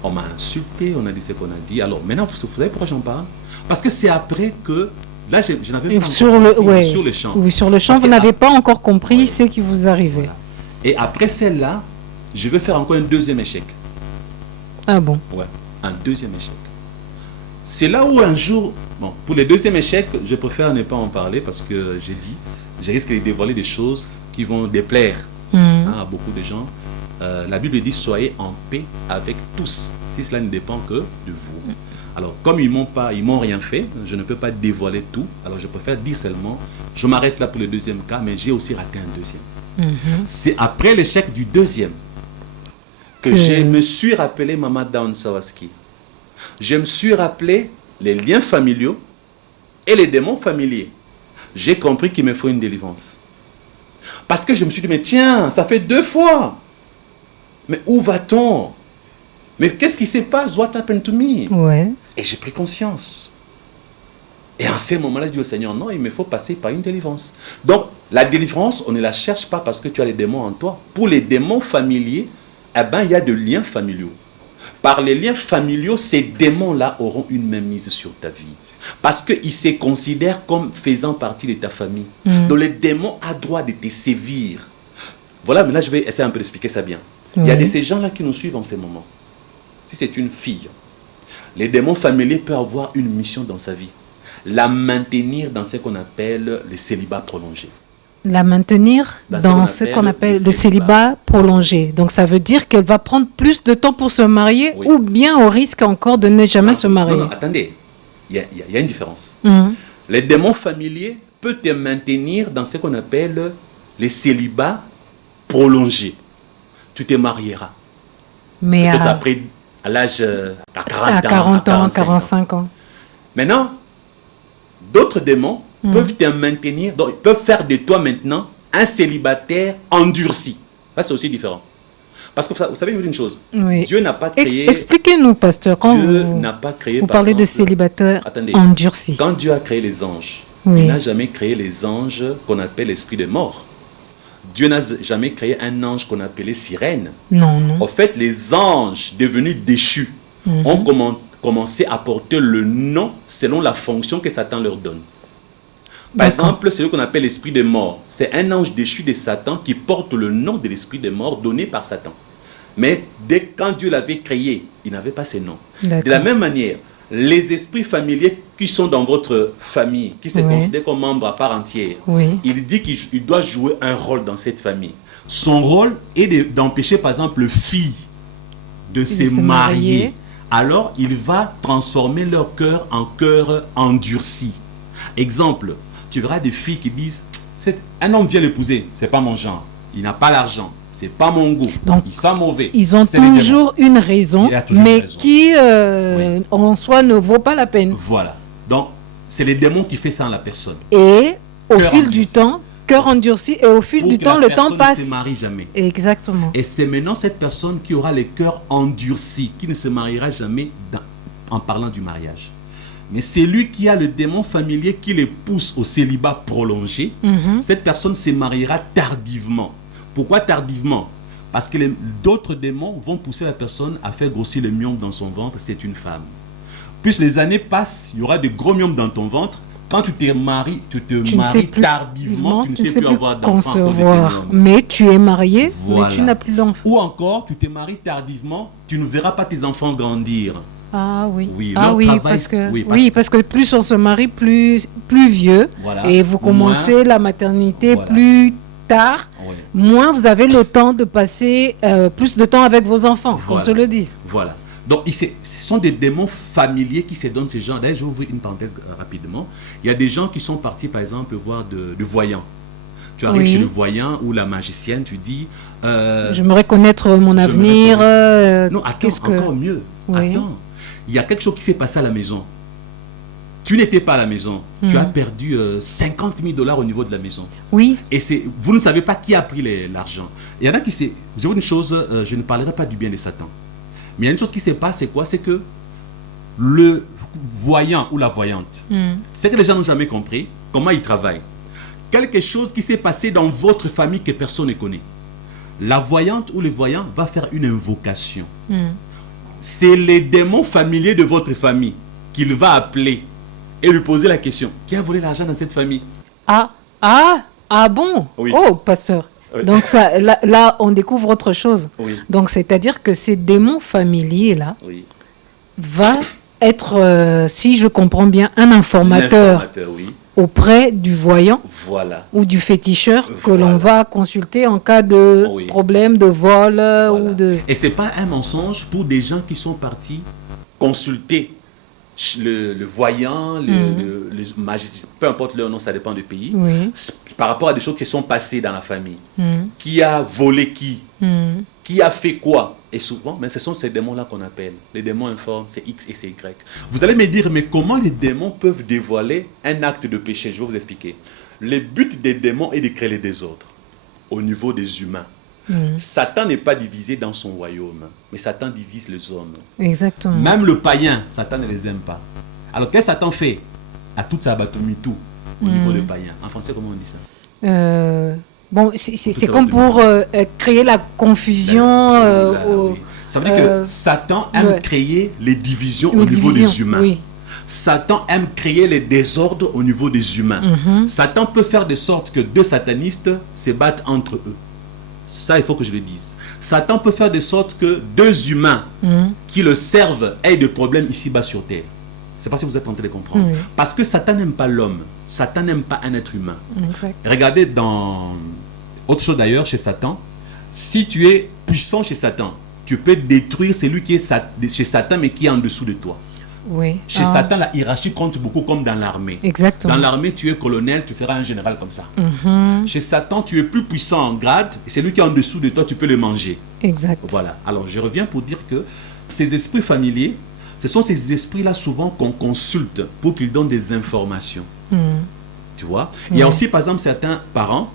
On m'a insulté, on a dit ce qu'on a dit. Alors maintenant, vous savez pourquoi j'en parle? Parce que c'est après que, là, je n'avais pas Sur encore le, compris, ouais. sur le champ. Oui, sur le champ, Parce vous que n'avez pas encore compris Ouais. ce qui vous arrivait. Voilà. Et après celle-là, je vais faire encore un deuxième échec. Ah bon? Ouais, un deuxième échec. c'est là où un jour, bon, pour le deuxième échec, je préfère ne pas en parler parce que j'ai dit, je risque de dévoiler des choses qui vont déplaire à beaucoup de gens. La Bible dit soyez en paix avec tous, si cela ne dépend que de vous. Alors, comme ils m'ont rien fait, je ne peux pas dévoiler tout. Alors, je préfère dire seulement, je m'arrête là pour le deuxième cas, mais j'ai aussi raté un deuxième. C'est après l'échec du deuxième que je me suis rappelé Maman Dawn Sawaski. Je me suis rappelé les liens familiaux et les démons familiers. J'ai compris qu'il me faut une délivrance. Parce que je me suis dit, mais tiens, ça fait 2 fois. Mais où va-t-on? Mais qu'est-ce qui se passe? What happened to me? Ouais. Et j'ai pris conscience. Et en ce moment-là, je dis au Seigneur, non, il me faut passer par une délivrance. Donc, la délivrance, on ne la cherche pas parce que tu as les démons en toi. Pour les démons familiers, eh ben, il y a de liens familiaux. Par les liens familiaux, ces démons-là auront une mainmise sur ta vie. Parce qu'ils se considèrent comme faisant partie de ta famille. Donc, les démons ont droit de te sévir. Voilà, mais là, je vais essayer un peu d'expliquer ça bien. Il y a de ces gens-là qui nous suivent en ce moment. Si c'est une fille, les démons familiers peuvent avoir une mission dans sa vie. La maintenir dans ce qu'on appelle le célibat prolongé. La maintenir dans ce qu'on appelle le célibat prolongé. Donc ça veut dire qu'elle va prendre plus de temps pour se marier ou bien au risque encore de ne jamais se marier. Non, attendez, il y a une différence. Les démons familiers peuvent te maintenir dans ce qu'on appelle le célibat prolongé. Tu te marieras. Mais peut-être après, à l'âge à 40 ans, 45 ans. Maintenant, d'autres démons peuvent te maintenir, donc, ils peuvent faire de toi maintenant un célibataire endurci. Ça, c'est aussi différent. Parce que vous savez une chose, Dieu n'a pas créé... Expliquez-nous, pasteur, quand Dieu n'a pas créé, vous parlez de célibataire endurci. Quand Dieu a créé les anges, il n'a jamais créé les anges qu'on appelle l'esprit de mort. Dieu n'a jamais créé un ange qu'on appelait sirène. Non, non. En fait, les anges devenus déchus ont commencé à porter le nom selon la fonction que Satan leur donne. Par exemple, celui qu'on appelle l'esprit de mort, c'est un ange déchu de Satan qui porte le nom de l'esprit de mort donné par Satan. Mais dès quand Dieu l'avait créé, il n'avait pas ce nom. De la même manière, les esprits familiers qui sont dans votre famille, qui se considèrent comme membres à part entière, il dit qu'il doit jouer un rôle dans cette famille. Son rôle est d'empêcher, par exemple, le fille de se marier. Alors, il va transformer leur cœur en cœur endurci. Exemple, tu verras des filles qui disent, un homme vient l'épouser, c'est pas mon genre, il n'a pas l'argent, c'est pas mon goût, donc, il sent mauvais. Ils ont toujours une raison, mais qui en soi ne vaut pas la peine. Voilà. Donc, c'est les démons qui font ça en la personne. Et au fil du temps, cœur endurci, et au fil du temps, le temps passe. Ne se marie jamais. Exactement. Et c'est maintenant cette personne qui aura le cœur endurci, qui ne se mariera jamais en parlant du mariage. Mais c'est lui qui a le démon familier qui les pousse au célibat prolongé. Cette personne se mariera tardivement. Pourquoi tardivement? Parce que d'autres démons vont pousser la personne à faire grossir le myome dans son ventre. C'est une femme. Plus les années passent, il y aura de gros myomes dans ton ventre. Quand tu te maries, tardivement, tu ne sais plus avoir d'enfant. Mais tu es marié, mais tu n'as plus d'enfant. Ou encore, tu te maries tardivement, tu ne verras pas tes enfants grandir. Ah oui, parce que plus on se marie, plus vieux, et vous commencez la maternité plus tard, moins vous avez le temps de passer plus de temps avec vos enfants, qu'on se le dise. Voilà. Donc, ce sont des démons familiers qui se donnent ces gens. D'ailleurs, je vais ouvrir une parenthèse rapidement. Il y a des gens qui sont partis, par exemple, voir de voyants. Tu arrives chez le voyant ou la magicienne, tu dis... j'aimerais connaître mon avenir. Non, attends, encore mieux. Attends. Il y a quelque chose qui s'est passé à la maison. Tu n'étais pas à la maison. Tu as perdu 50 000 $ au niveau de la maison. Oui. Et vous ne savez pas qui a pris l'argent. Il y en a qui s'est... Je vous dis une chose, je ne parlerai pas du bien de Satan. Mais il y a une chose qui se passe, c'est quoi? C'est que le voyant ou la voyante, c'est que les gens n'ont jamais compris comment ils travaillent. Quelque chose qui s'est passé dans votre famille que personne ne connaît. La voyante ou le voyant va faire une invocation. C'est les démons familiers de votre famille qu'il va appeler et lui poser la question. Qui a volé l'argent dans cette famille? Ah bon? Oui. Oh, pasteur. Oui. Donc ça, là, on découvre autre chose. Oui. Donc, c'est-à-dire que ces démons familiers-là va être, si je comprends bien, un informateur oui. auprès du voyant Voilà. ou du féticheur que Voilà. l'on va consulter en cas de Oui. problème, de vol Voilà. ou de... Et c'est pas un mensonge pour des gens qui sont partis consulter le voyant, le magicien, peu importe leur nom, ça dépend du pays, Oui. par rapport à des choses qui sont passées dans la famille. Mm. Qui a volé qui? Mm. Qui a fait quoi? Et souvent, mais ce sont ces démons-là qu'on appelle. Les démons informes, c'est X et c'est Y. Vous allez me dire, mais comment les démons peuvent dévoiler un acte de péché? Je vais vous expliquer. Le but des démons est de créer les désordres au niveau des humains. Satan n'est pas divisé dans son royaume, mais Satan divise les hommes. Exactement. Même le païen, Satan ne les aime pas. Alors qu'est-ce que Satan fait? À toute sa batomitou au niveau des païens. En français, comment on dit ça? Bon, c'est comme pour créer la confusion. Oui. Ça veut dire que Satan aime créer les divisions au niveau des humains. Oui. Satan aime créer les désordres au niveau des humains. Satan peut faire de sorte que deux satanistes se battent entre eux. Ça, il faut que je le dise. Satan peut faire de sorte que deux humains qui le servent aient des problèmes ici-bas sur terre. Je ne sais pas si vous êtes en train de comprendre. Parce que Satan n'aime pas l'homme. Satan n'aime pas un être humain. Exact. Regardez dans... Autre chose d'ailleurs chez Satan. Si tu es puissant chez Satan, tu peux détruire celui qui est chez Satan mais qui est en dessous de toi. Oui. Chez Satan, la hiérarchie compte beaucoup comme dans l'armée. Exactement. Dans l'armée, tu es colonel, tu feras un général comme ça. Chez Satan, tu es plus puissant en grade et celui qui est en dessous de toi, tu peux le manger. Exact. Voilà. Alors, je reviens pour dire que ces esprits familiers, ce sont ces esprits-là souvent qu'on consulte pour qu'ils donnent des informations. Tu vois? Il y a aussi, par exemple, certains parents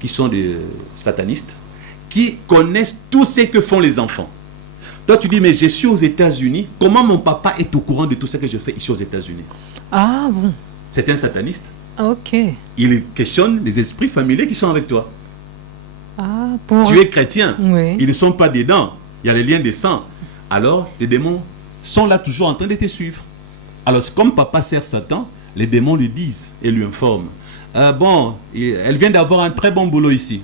qui sont des satanistes qui connaissent tout ce que font les enfants. Toi, tu dis, mais je suis aux États-Unis. Comment mon papa est au courant de tout ce que je fais ici aux États-Unis? Ah bon. C'est un sataniste. Ok. Il questionne les esprits familiers qui sont avec toi. Ah, pour... Tu es chrétien. Oui. Ils ne sont pas dedans. Il y a les liens de sang. Alors, les démons sont là toujours en train de te suivre. Alors, comme papa sert Satan, les démons lui disent et lui informent. Bon, elle vient d'avoir un très bon boulot ici.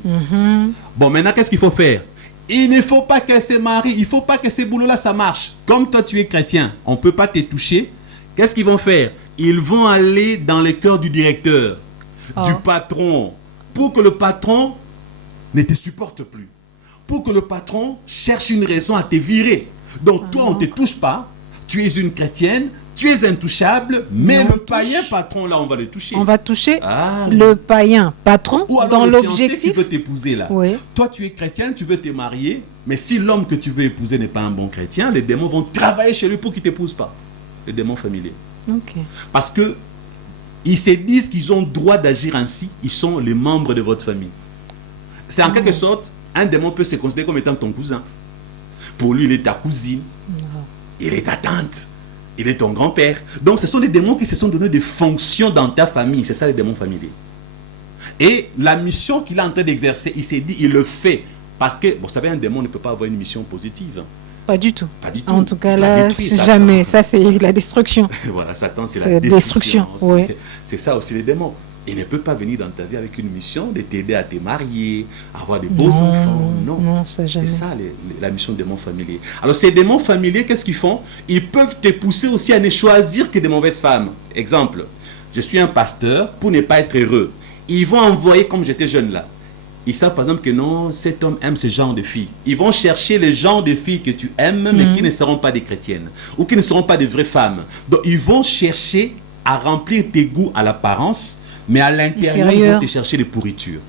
Bon, maintenant, qu'est-ce qu'il faut faire? Il ne faut pas qu'elle se marie. Il ne faut pas que ce boulot-là, ça marche. Comme toi, tu es chrétien, on ne peut pas te toucher. Qu'est-ce qu'ils vont faire? Ils vont aller dans le cœur du directeur, du patron, pour que le patron ne te supporte plus. Pour que le patron cherche une raison à te virer. Donc, toi, on ne te touche pas. Tu es une chrétienne. Tu es intouchable, mais le païen patron, là, on va le toucher. On va toucher le païen patron ou alors dans le l'objectif. Qui veut t'épouser là. Oui. Toi, tu es chrétienne, tu veux te marier, mais si l'homme que tu veux épouser n'est pas un bon chrétien, les démons vont travailler chez lui pour qu'il ne t'épouse pas. Les démons familiers. Ok. Parce que ils se disent qu'ils ont droit d'agir ainsi, ils sont les membres de votre famille. C'est en quelque sorte, un démon peut se considérer comme étant ton cousin. Pour lui, il est ta cousine, il est ta tante. Il est ton grand-père. Donc, ce sont des démons qui se sont donné des fonctions dans ta famille. C'est ça, les démons familiers. Et la mission qu'il est en train d'exercer, il s'est dit, il le fait. Parce que, vous savez, un démon ne peut pas avoir une mission positive. Pas du tout. Pas du tout. En tout cas, là, jamais. Ça, c'est la destruction. Voilà, Satan, c'est la destruction. Oui. C'est ça aussi, les démons. Il ne peut pas venir dans ta vie avec une mission de t'aider à te marier, à avoir des beaux enfants. Non, ça jamais. C'est ça la mission des démons familiers. Alors ces démons familiers, qu'est-ce qu'ils font? Ils peuvent te pousser aussi à ne choisir que des mauvaises femmes. Exemple, je suis un pasteur, pour ne pas être heureux. Ils vont envoyer, comme j'étais jeune là, ils savent par exemple que non, cet homme aime ce genre de filles. Ils vont chercher les genres de filles que tu aimes, mais qui ne seront pas des chrétiennes, ou qui ne seront pas des vraies femmes. Donc ils vont chercher à remplir tes goûts à l'apparence, mais à l'intérieur, ils vont te chercher des pourritures.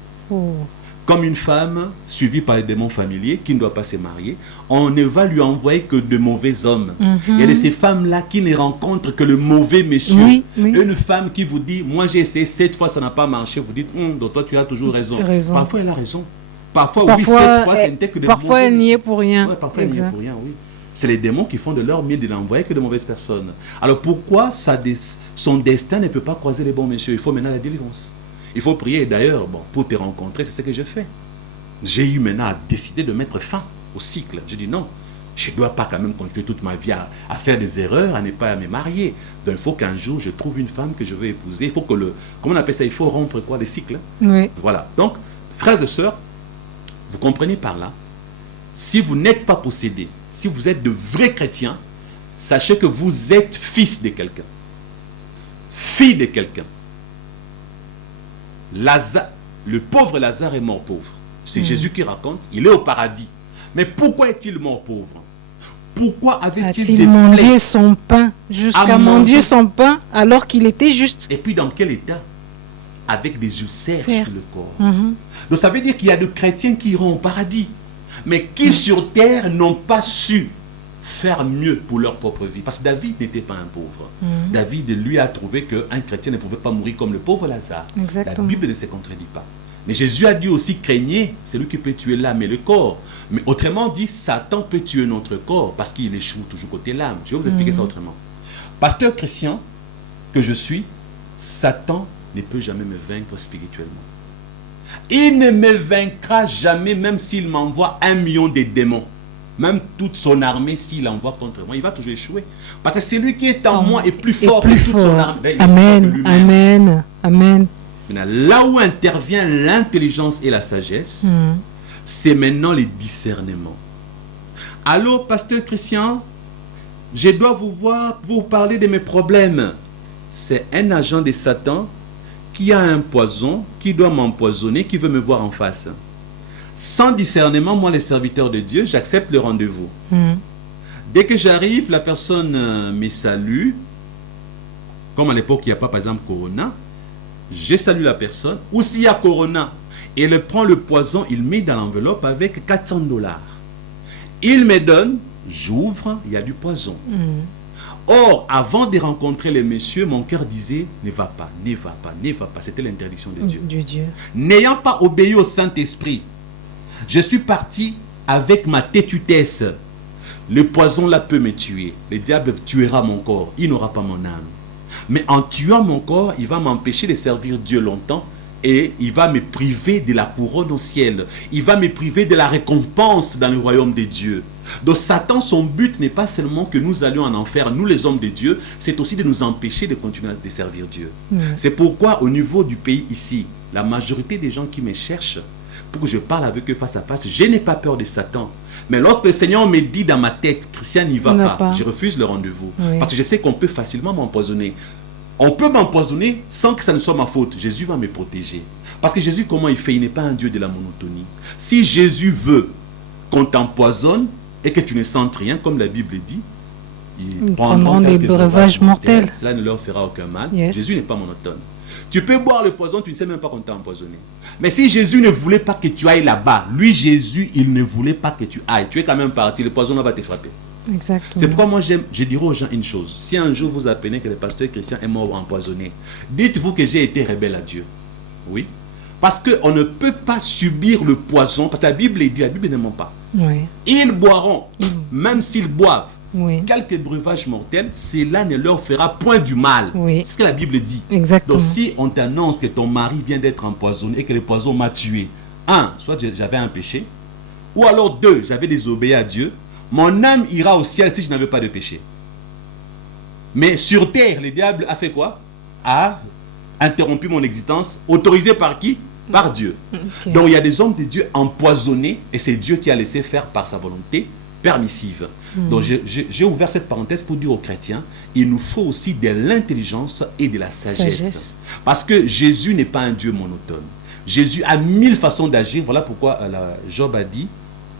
Comme une femme suivie par les démons familiers qui ne doit pas se marier, on ne va lui envoyer que de mauvais hommes. Il y a de ces femmes-là qui ne rencontrent que le mauvais monsieur. Une femme qui vous dit, moi j'ai essayé 7 fois, ça n'a pas marché. Vous dites, donc toi tu as toujours raison. Parfois elle a raison. Parfois oui, 7 fois, ce n'était que de mauvais. Parfois elle n'y est pour rien. Ouais, parfois elle n'y est pour rien, oui. C'est les démons qui font de leur mieux de l'envoyer que de mauvaises personnes. Alors pourquoi son destin ne peut pas croiser les bons messieurs? Il faut maintenant la délivrance. Il faut prier. D'ailleurs, bon, pour te rencontrer, c'est ce que j'ai fait. J'ai eu maintenant à décider de mettre fin au cycle. J'ai dit non, je ne dois pas quand même continuer toute ma vie à faire des erreurs, à ne pas me marier. Donc il faut qu'un jour je trouve une femme que je veux épouser. Il faut que comment on appelle ça? Il faut rompre quoi? Les cycles. Oui. Voilà. Donc, frères et sœurs, vous comprenez par là, si vous n'êtes pas possédés, si vous êtes de vrais chrétiens, sachez que vous êtes fils de quelqu'un, fille de quelqu'un. Lazare, le pauvre Lazare est mort pauvre. C'est Jésus qui raconte, il est au paradis. Mais pourquoi est-il mort pauvre? Pourquoi avait-il mendié son pain, jusqu'à mendier son pain alors qu'il était juste? Et puis dans quel état? Avec des ulcères sur le corps. Donc ça veut dire qu'il y a des chrétiens qui iront au paradis, mais qui sur terre n'ont pas su faire mieux pour leur propre vie. Parce que David n'était pas un pauvre. David, lui, a trouvé qu'un chrétien ne pouvait pas mourir comme le pauvre Lazare. Exactement. La Bible ne se contredit pas. Mais Jésus a dit aussi, craignez, c'est lui qui peut tuer l'âme et le corps. Mais autrement dit, Satan peut tuer notre corps parce qu'il échoue toujours côté l'âme. Je vais vous expliquer ça autrement. Pasteur chrétien que je suis, Satan ne peut jamais me vaincre spirituellement. Il ne me vaincra jamais, même s'il m'envoie 1 million de démons. Même toute son armée, s'il envoie contre moi, il va toujours échouer. Parce que celui qui est en moi est plus fort que toute son armée. Amen, amen, amen. Maintenant, là où intervient l'intelligence et la sagesse, c'est maintenant les discernements. Allô, pasteur Christian, je dois vous voir pour vous parler de mes problèmes. C'est un agent de Satan qui a un poison, qui doit m'empoisonner, qui veut me voir en face. Sans discernement, moi, les serviteurs de Dieu, j'accepte le rendez-vous. Dès que j'arrive, la personne me salue. Comme à l'époque, il n'y a pas, par exemple, Corona. Je salue la personne. Ou s'il y a Corona, il prend le poison, il met dans l'enveloppe avec $400. Il me donne, j'ouvre, il y a du poison. Or, avant de rencontrer les messieurs, mon cœur disait, ne va pas, ne va pas, ne va pas. C'était l'interdiction de Dieu. N'ayant pas obéi au Saint-Esprit, je suis parti avec ma têtutesse. Le poison là peut me tuer. Le diable tuera mon corps. Il n'aura pas mon âme. Mais en tuant mon corps, il va m'empêcher de servir Dieu longtemps. Et il va me priver de la couronne au ciel. Il va me priver de la récompense dans le royaume de Dieu. Donc Satan, son but n'est pas seulement que nous allions en enfer, nous les hommes de Dieu, c'est aussi de nous empêcher de continuer à servir Dieu. C'est pourquoi au niveau du pays ici, la majorité des gens qui me cherchent, pour que je parle avec eux face à face, je n'ai pas peur de Satan. Mais lorsque le Seigneur me dit dans ma tête, Christian n'y va pas, je refuse le rendez-vous. Parce que je sais qu'on peut facilement m'empoisonner. On peut m'empoisonner sans que ça ne soit ma faute. Jésus va me protéger. Parce que Jésus, comment il fait? Il n'est pas un Dieu de la monotonie. Si Jésus veut qu'on t'empoisonne et que tu ne sentes rien, comme la Bible dit, ils prendront des breuvages mortels. Cela ne leur fera aucun mal. Jésus n'est pas monotone. Tu peux boire le poison, tu ne sais même pas qu'on t'a empoisonné. Mais si Jésus ne voulait pas que tu ailles là-bas, lui Jésus, il ne voulait pas que tu ailles. Tu es quand même parti, le poison va te frapper. C'est pourquoi moi je dirais aux gens une chose. Si un jour vous apprenez que le pasteur Christian est mort empoisonné, dites-vous que j'ai été rebelle à Dieu. Oui. Parce qu'on ne peut pas subir le poison, parce que la Bible dit, la Bible ne ment pas. Ils boiront, même s'ils boivent, quelques breuvages mortels, cela ne leur fera point du mal. C'est ce que la Bible dit. Donc si on t'annonce que ton mari vient d'être empoisonné et que le poison m'a tué, soit j'avais un péché, ou alors j'avais désobéi à Dieu, mon âme ira au ciel si je n'avais pas de péché. Mais sur terre, le diable a fait quoi? A interrompu mon existence, autorisé par qui? Par Dieu. Donc il y a des hommes de Dieu empoisonnés et c'est Dieu qui a laissé faire par sa volonté permissive. Donc j'ai ouvert cette parenthèse pour dire aux chrétiens, il nous faut aussi de l'intelligence et de la sagesse. Parce que Jésus n'est pas un Dieu monotone. Jésus a 1000 façons d'agir. Voilà pourquoi Job a dit,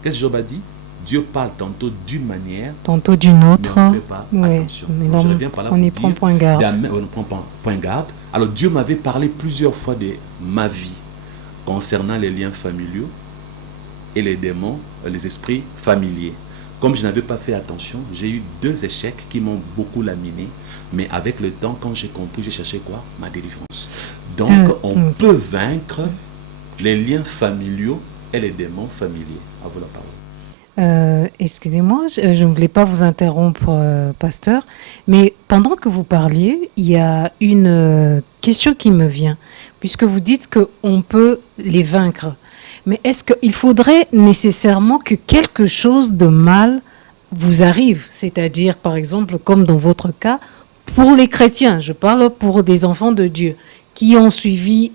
qu'est-ce que Job a dit? Dieu parle tantôt d'une manière, tantôt d'une autre. Mais on ne fait pas attention. Donc, je reviens par là on y prend point garde. On prend point garde. Alors Dieu m'avait parlé plusieurs fois de ma vie concernant les liens familiaux et les démons, les esprits familiers. Comme je n'avais pas fait attention, j'ai eu 2 échecs qui m'ont beaucoup laminé. Mais avec le temps, quand j'ai compris, j'ai cherché quoi? Ma délivrance. Donc, on peut vaincre les liens familiaux et les démons familiers. À vous la parole. Excusez-moi, je ne voulais pas vous interrompre, pasteur, mais pendant que vous parliez, il y a une question qui me vient, puisque vous dites qu'on peut les vaincre. Mais est-ce qu'il faudrait nécessairement que quelque chose de mal vous arrive? C'est-à-dire, par exemple, comme dans votre cas, pour les chrétiens, je parle pour des enfants de Dieu, qui ont suivi,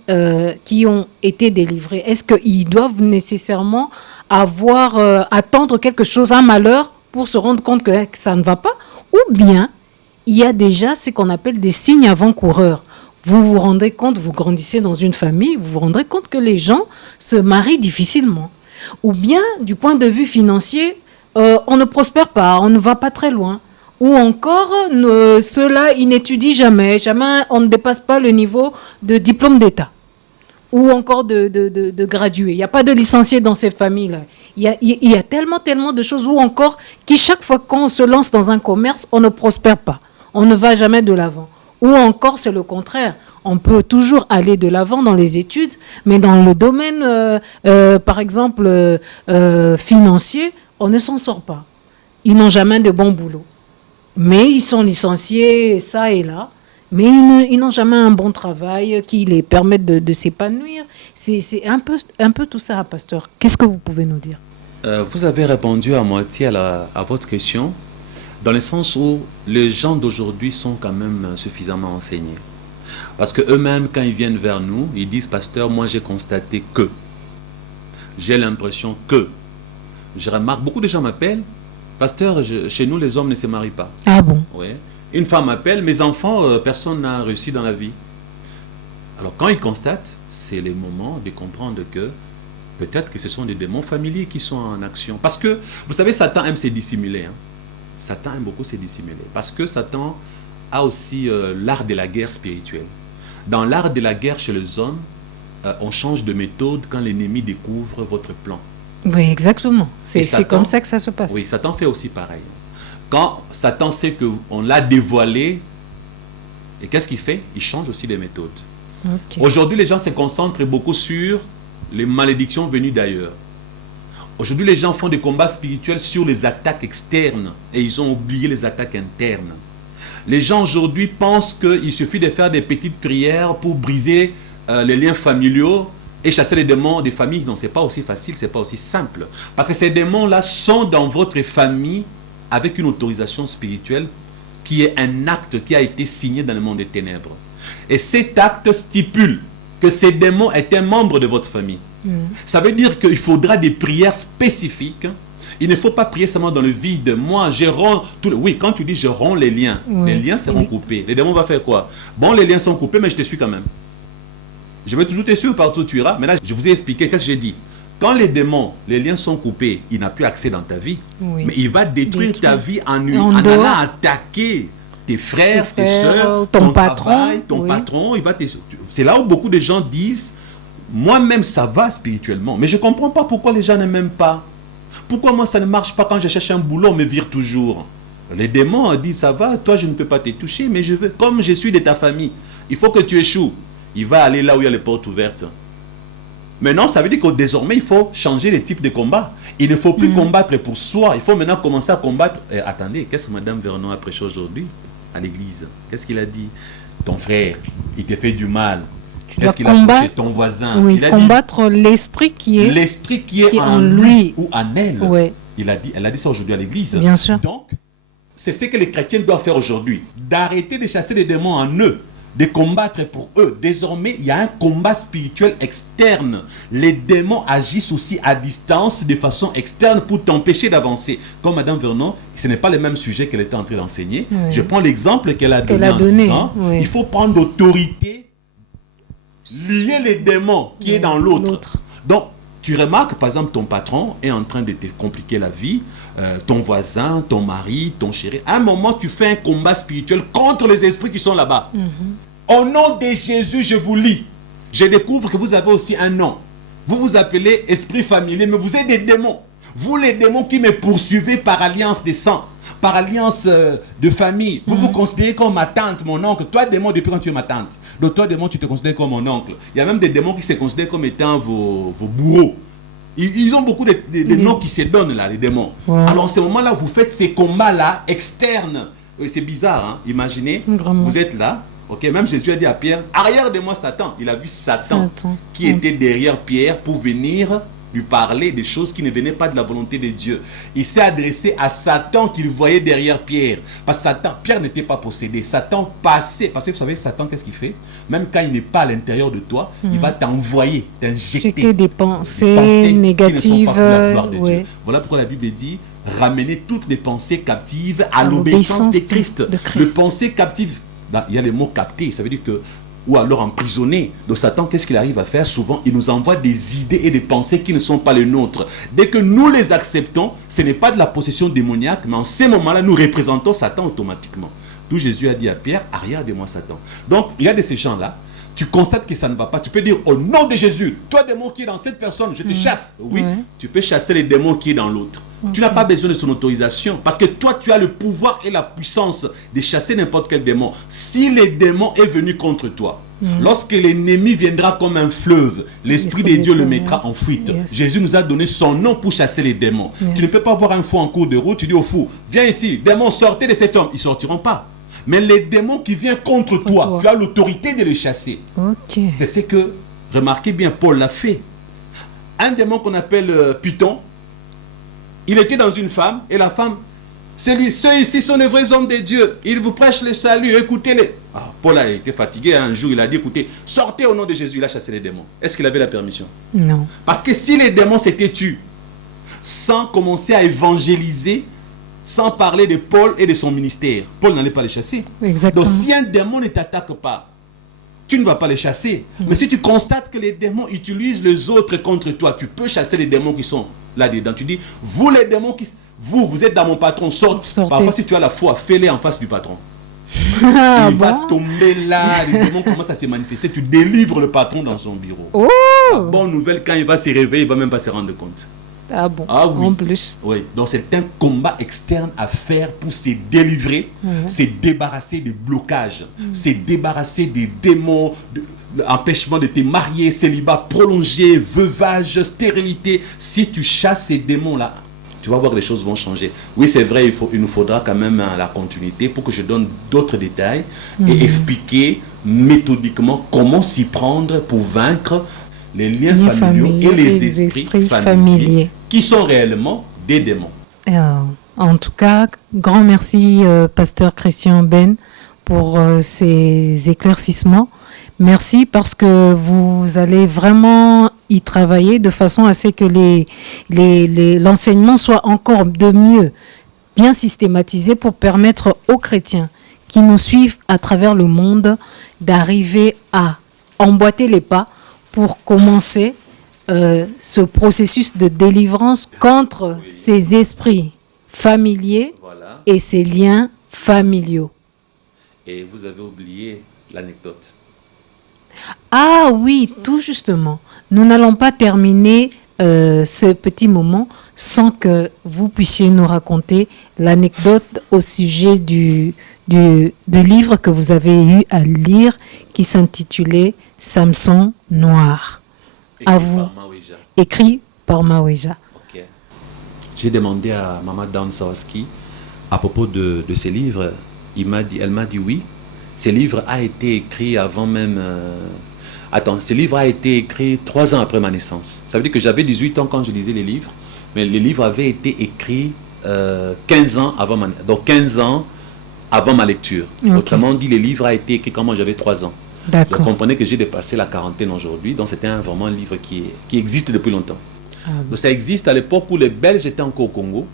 qui ont été délivrés. Est-ce qu'ils doivent nécessairement attendre quelque chose, un malheur, pour se rendre compte que ça ne va pas, ou bien il y a déjà ce qu'on appelle des signes avant-coureurs. Vous vous rendez compte, vous grandissez dans une famille, vous vous rendrez compte que les gens se marient difficilement. Ou bien, du point de vue financier, on ne prospère pas, on ne va pas très loin. Ou encore, ceux-là, ils n'étudient jamais, on ne dépasse pas le niveau de diplôme d'État. Ou encore de gradués. Il n'y a pas de licenciés dans ces familles-là. Il y a tellement de choses, ou encore, qui chaque fois qu'on se lance dans un commerce, on ne prospère pas. On ne va jamais de l'avant. Ou encore, c'est le contraire. On peut toujours aller de l'avant dans les études, mais dans le domaine, par exemple, financier, on ne s'en sort pas. Ils n'ont jamais de bon boulot. Mais ils sont licenciés, ça et là. Mais ils n'ont jamais un bon travail qui les permette de s'épanouir. C'est un peu tout ça, pasteur. Qu'est-ce que vous pouvez nous dire? Vous avez répondu à moitié à votre question, dans le sens où les gens d'aujourd'hui sont quand même suffisamment enseignés. Parce qu'eux-mêmes, quand ils viennent vers nous, ils disent, pasteur, moi j'ai constaté que, j'ai l'impression que, je remarque, beaucoup de gens m'appellent, pasteur, chez nous les hommes ne se marient pas. Ah bon? Oui. Une femme m'appelle, mes enfants, personne n'a réussi dans la vie. Alors quand ils constatent, c'est le moment de comprendre que peut-être que ce sont des démons familiers qui sont en action. Parce que, vous savez, Satan aime se dissimuler. Hein. Satan aime beaucoup se dissimuler. Parce que Satan a aussi l'art de la guerre spirituelle. Dans l'art de la guerre chez les hommes, on change de méthode quand l'ennemi découvre votre plan. Oui, exactement. C'est comme ça que ça se passe. Oui, Satan fait aussi pareil. Quand Satan sait qu'on l'a dévoilé, et qu'est-ce qu'il fait? Il change aussi les méthodes. Okay. Aujourd'hui, les gens se concentrent beaucoup sur les malédictions venues d'ailleurs. Aujourd'hui, les gens font des combats spirituels sur les attaques externes et ils ont oublié les attaques internes. Les gens aujourd'hui pensent qu'il suffit de faire des petites prières pour briser les liens familiaux et chasser les démons des familles. Non, ce n'est pas aussi facile, ce n'est pas aussi simple. Parce que ces démons-là sont dans votre famille avec une autorisation spirituelle qui est un acte qui a été signé dans le monde des ténèbres. Et cet acte stipule que ces démons étaient membres de votre famille. Ça veut dire qu'il faudra des prières spécifiques. Il ne faut pas prier seulement dans le vide. Moi, je romps... Oui, quand tu dis je romps les liens, les liens seront coupés. Les démons vont faire quoi? Bon, les liens sont coupés, mais je te suis quand même. Je vais toujours te suivre partout où tu iras. Mais là, je vous ai expliqué qu'est-ce que j'ai dit. Quand les démons, les liens sont coupés, il n'a plus accès dans ta vie. Mais il va détruire ta vie en allant attaquer tes frères, tes soeurs, ton travail, ton patron. C'est là où beaucoup de gens disent, moi-même ça va spirituellement, mais je ne comprends pas pourquoi les gens ne m'aiment pas. Pourquoi moi ça ne marche pas quand je cherche un boulot, on me vire toujours. Les démons disent, ça va, toi je ne peux pas te toucher, mais je veux, comme je suis de ta famille, il faut que tu échoues. Il va aller là où il y a les portes ouvertes. Maintenant, ça veut dire que désormais, il faut changer les types de combats. Il ne faut plus combattre pour soi. Il faut maintenant commencer à combattre. Attendez, qu'est-ce que Mme Vernon a prêché aujourd'hui à l'église? Qu'est-ce qu'il a dit? Ton frère, il te fait du mal. Qu'est-ce qu'il a prêché? Ton voisin. Oui, il a combattre l'esprit qui est en lui ou en elle. Ouais. Elle a dit ça aujourd'hui à l'église. Bien sûr. Donc, c'est ce que les chrétiens doivent faire aujourd'hui. D'arrêter de chasser les démons en eux. De combattre pour eux. Désormais, il y a un combat spirituel externe. Les démons agissent aussi à distance, de façon externe, pour t'empêcher d'avancer. Comme Mme Vernon, ce n'est pas le même sujet qu'elle était en train d'enseigner. Oui. Je prends l'exemple qu'elle a donné en disant, il faut prendre l'autorité, lier les démons qui est dans l'autre. Donc, tu remarques, par exemple, ton patron est en train de te compliquer la vie, ton voisin, ton mari, ton chéri. À un moment, tu fais un combat spirituel contre les esprits qui sont là-bas. Au nom de Jésus, je vous lis. Je découvre que vous avez aussi un nom. Vous vous appelez esprit familier, mais vous êtes des démons. Vous, les démons qui me poursuivez par alliance de sang, par alliance de famille. Vous vous considérez comme ma tante, mon oncle. Toi, démon, depuis quand tu es ma tante. Donc, toi, démon, tu te considères comme mon oncle. Il y a même des démons qui se considèrent comme étant vos bourreaux. Ils ont beaucoup de noms qui se donnent là, les démons. Alors, en ce moment-là, vous faites ces combats-là externes. C'est bizarre, hein? Imaginez, vous êtes là. Ok, même Jésus a dit à Pierre, arrière de moi Satan. Il a vu Satan qui était derrière Pierre pour venir lui parler des choses qui ne venaient pas de la volonté de Dieu. Il s'est adressé à Satan qu'il voyait derrière Pierre. Parce que Pierre n'était pas possédé. Satan passait. Parce que vous savez, Satan, qu'est-ce qu'il fait? Même quand il n'est pas à l'intérieur de toi, il va t'envoyer, t'injecter des pensées négatives. Qui ne sont pas pour la gloire de Dieu. Voilà pourquoi la Bible dit, ramener toutes les pensées captives à l'obéissance de Christ. Le pensée captive, il y a le mot capté, ça veut dire que, ou alors emprisonné. Donc Satan, qu'est-ce qu'il arrive à faire? Souvent, il nous envoie des idées et des pensées qui ne sont pas les nôtres. Dès que nous les acceptons, ce n'est pas de la possession démoniaque, mais en ces moments-là, nous représentons Satan automatiquement. D'où Jésus a dit à Pierre, arrière de moi Satan. Donc, il y a de ces gens-là, tu constates que ça ne va pas. Tu peux dire, au nom de Jésus, toi démon qui est dans cette personne, je te chasse. Oui, tu peux chasser les démons qui est dans l'autre. Tu n'as pas besoin de son autorisation. Parce que toi, tu as le pouvoir et la puissance de chasser n'importe quel démon. Si le démon est venu contre toi, lorsque l'ennemi viendra comme un fleuve, l'Esprit de Dieu le mettra en fuite. Jésus nous a donné son nom pour chasser les démons. Tu ne peux pas voir un fou en cours de route, tu dis au fou, viens ici, démon, sortez de cet homme. Ils ne sortiront pas. Mais les démons qui viennent contre toi, tu as l'autorité de les chasser. C'est ce que, remarquez bien, Paul l'a fait. Un démon qu'on appelle Python, il était dans une femme, et la femme, c'est lui, ceux ici sont les vrais hommes de Dieu, ils vous prêchent le salut, écoutez-les. Paul a été fatigué, un jour il a dit, écoutez, sortez au nom de Jésus, il a chassé les démons. Est-ce qu'il avait la permission? Non. Parce que si les démons s'étaient tués, sans commencer à évangéliser, sans parler de Paul et de son ministère, Paul n'allait pas les chasser. Exactement. Donc si un démon ne t'attaque pas, tu ne vas pas les chasser. Mais si tu constates que les démons utilisent les autres contre toi, tu peux chasser les démons qui sont là-dedans. Tu dis, vous les démons, vous êtes dans mon patron, sortez. Parfois si tu as la foi, fais-les en face du patron. Il va tomber là, les démons commencent à se manifester, tu délivres le patron dans son bureau. La bonne nouvelle, quand il va se réveiller, il ne va même pas se rendre compte. Ah bon, oui. En plus. Oui, donc c'est un combat externe à faire pour se délivrer, se débarrasser des blocages, se débarrasser des démons, l'empêchement de te marier, célibat prolongé, veuvage, stérilité. Si tu chasses ces démons-là, tu vas voir que les choses vont changer. Oui, c'est vrai, il nous faudra quand même la continuité pour que je donne d'autres détails et expliquer méthodiquement comment s'y prendre pour vaincre les liens familiaux et les esprits familiers qui sont réellement des démons. En tout cas, grand merci, pasteur Christian Ben, pour ces éclaircissements. Merci parce que vous allez vraiment y travailler de façon à ce que l'enseignement soit encore de mieux, bien systématisé pour permettre aux chrétiens qui nous suivent à travers le monde d'arriver à emboîter les pas pour commencer ce processus de délivrance contre ces esprits familiers et ces liens familiaux. Et vous avez oublié l'anecdote. Ah oui, tout justement. Nous n'allons pas terminer ce petit moment sans que vous puissiez nous raconter l'anecdote au sujet du livre que vous avez eu à lire qui s'intitulait Samson noir. À vous. Écrit par Maweja. Okay. J'ai demandé à Maman Dan Sawaski à propos de ces livres. Elle m'a dit oui. Ce livre a été écrit avant même... ce livre a été écrit 3 ans après ma naissance. Ça veut dire que j'avais 18 ans quand je lisais les livres, mais les livres avaient été écrits 15 ans avant donc 15 ans avant ma lecture. Okay. Autrement dit, les livres a été écrit quand moi j'avais 3 ans. D'accord. Donc comprenez que j'ai dépassé la quarantaine aujourd'hui, donc c'était vraiment un livre qui existe depuis longtemps. Donc ça existe à l'époque où les Belges étaient encore au Congo.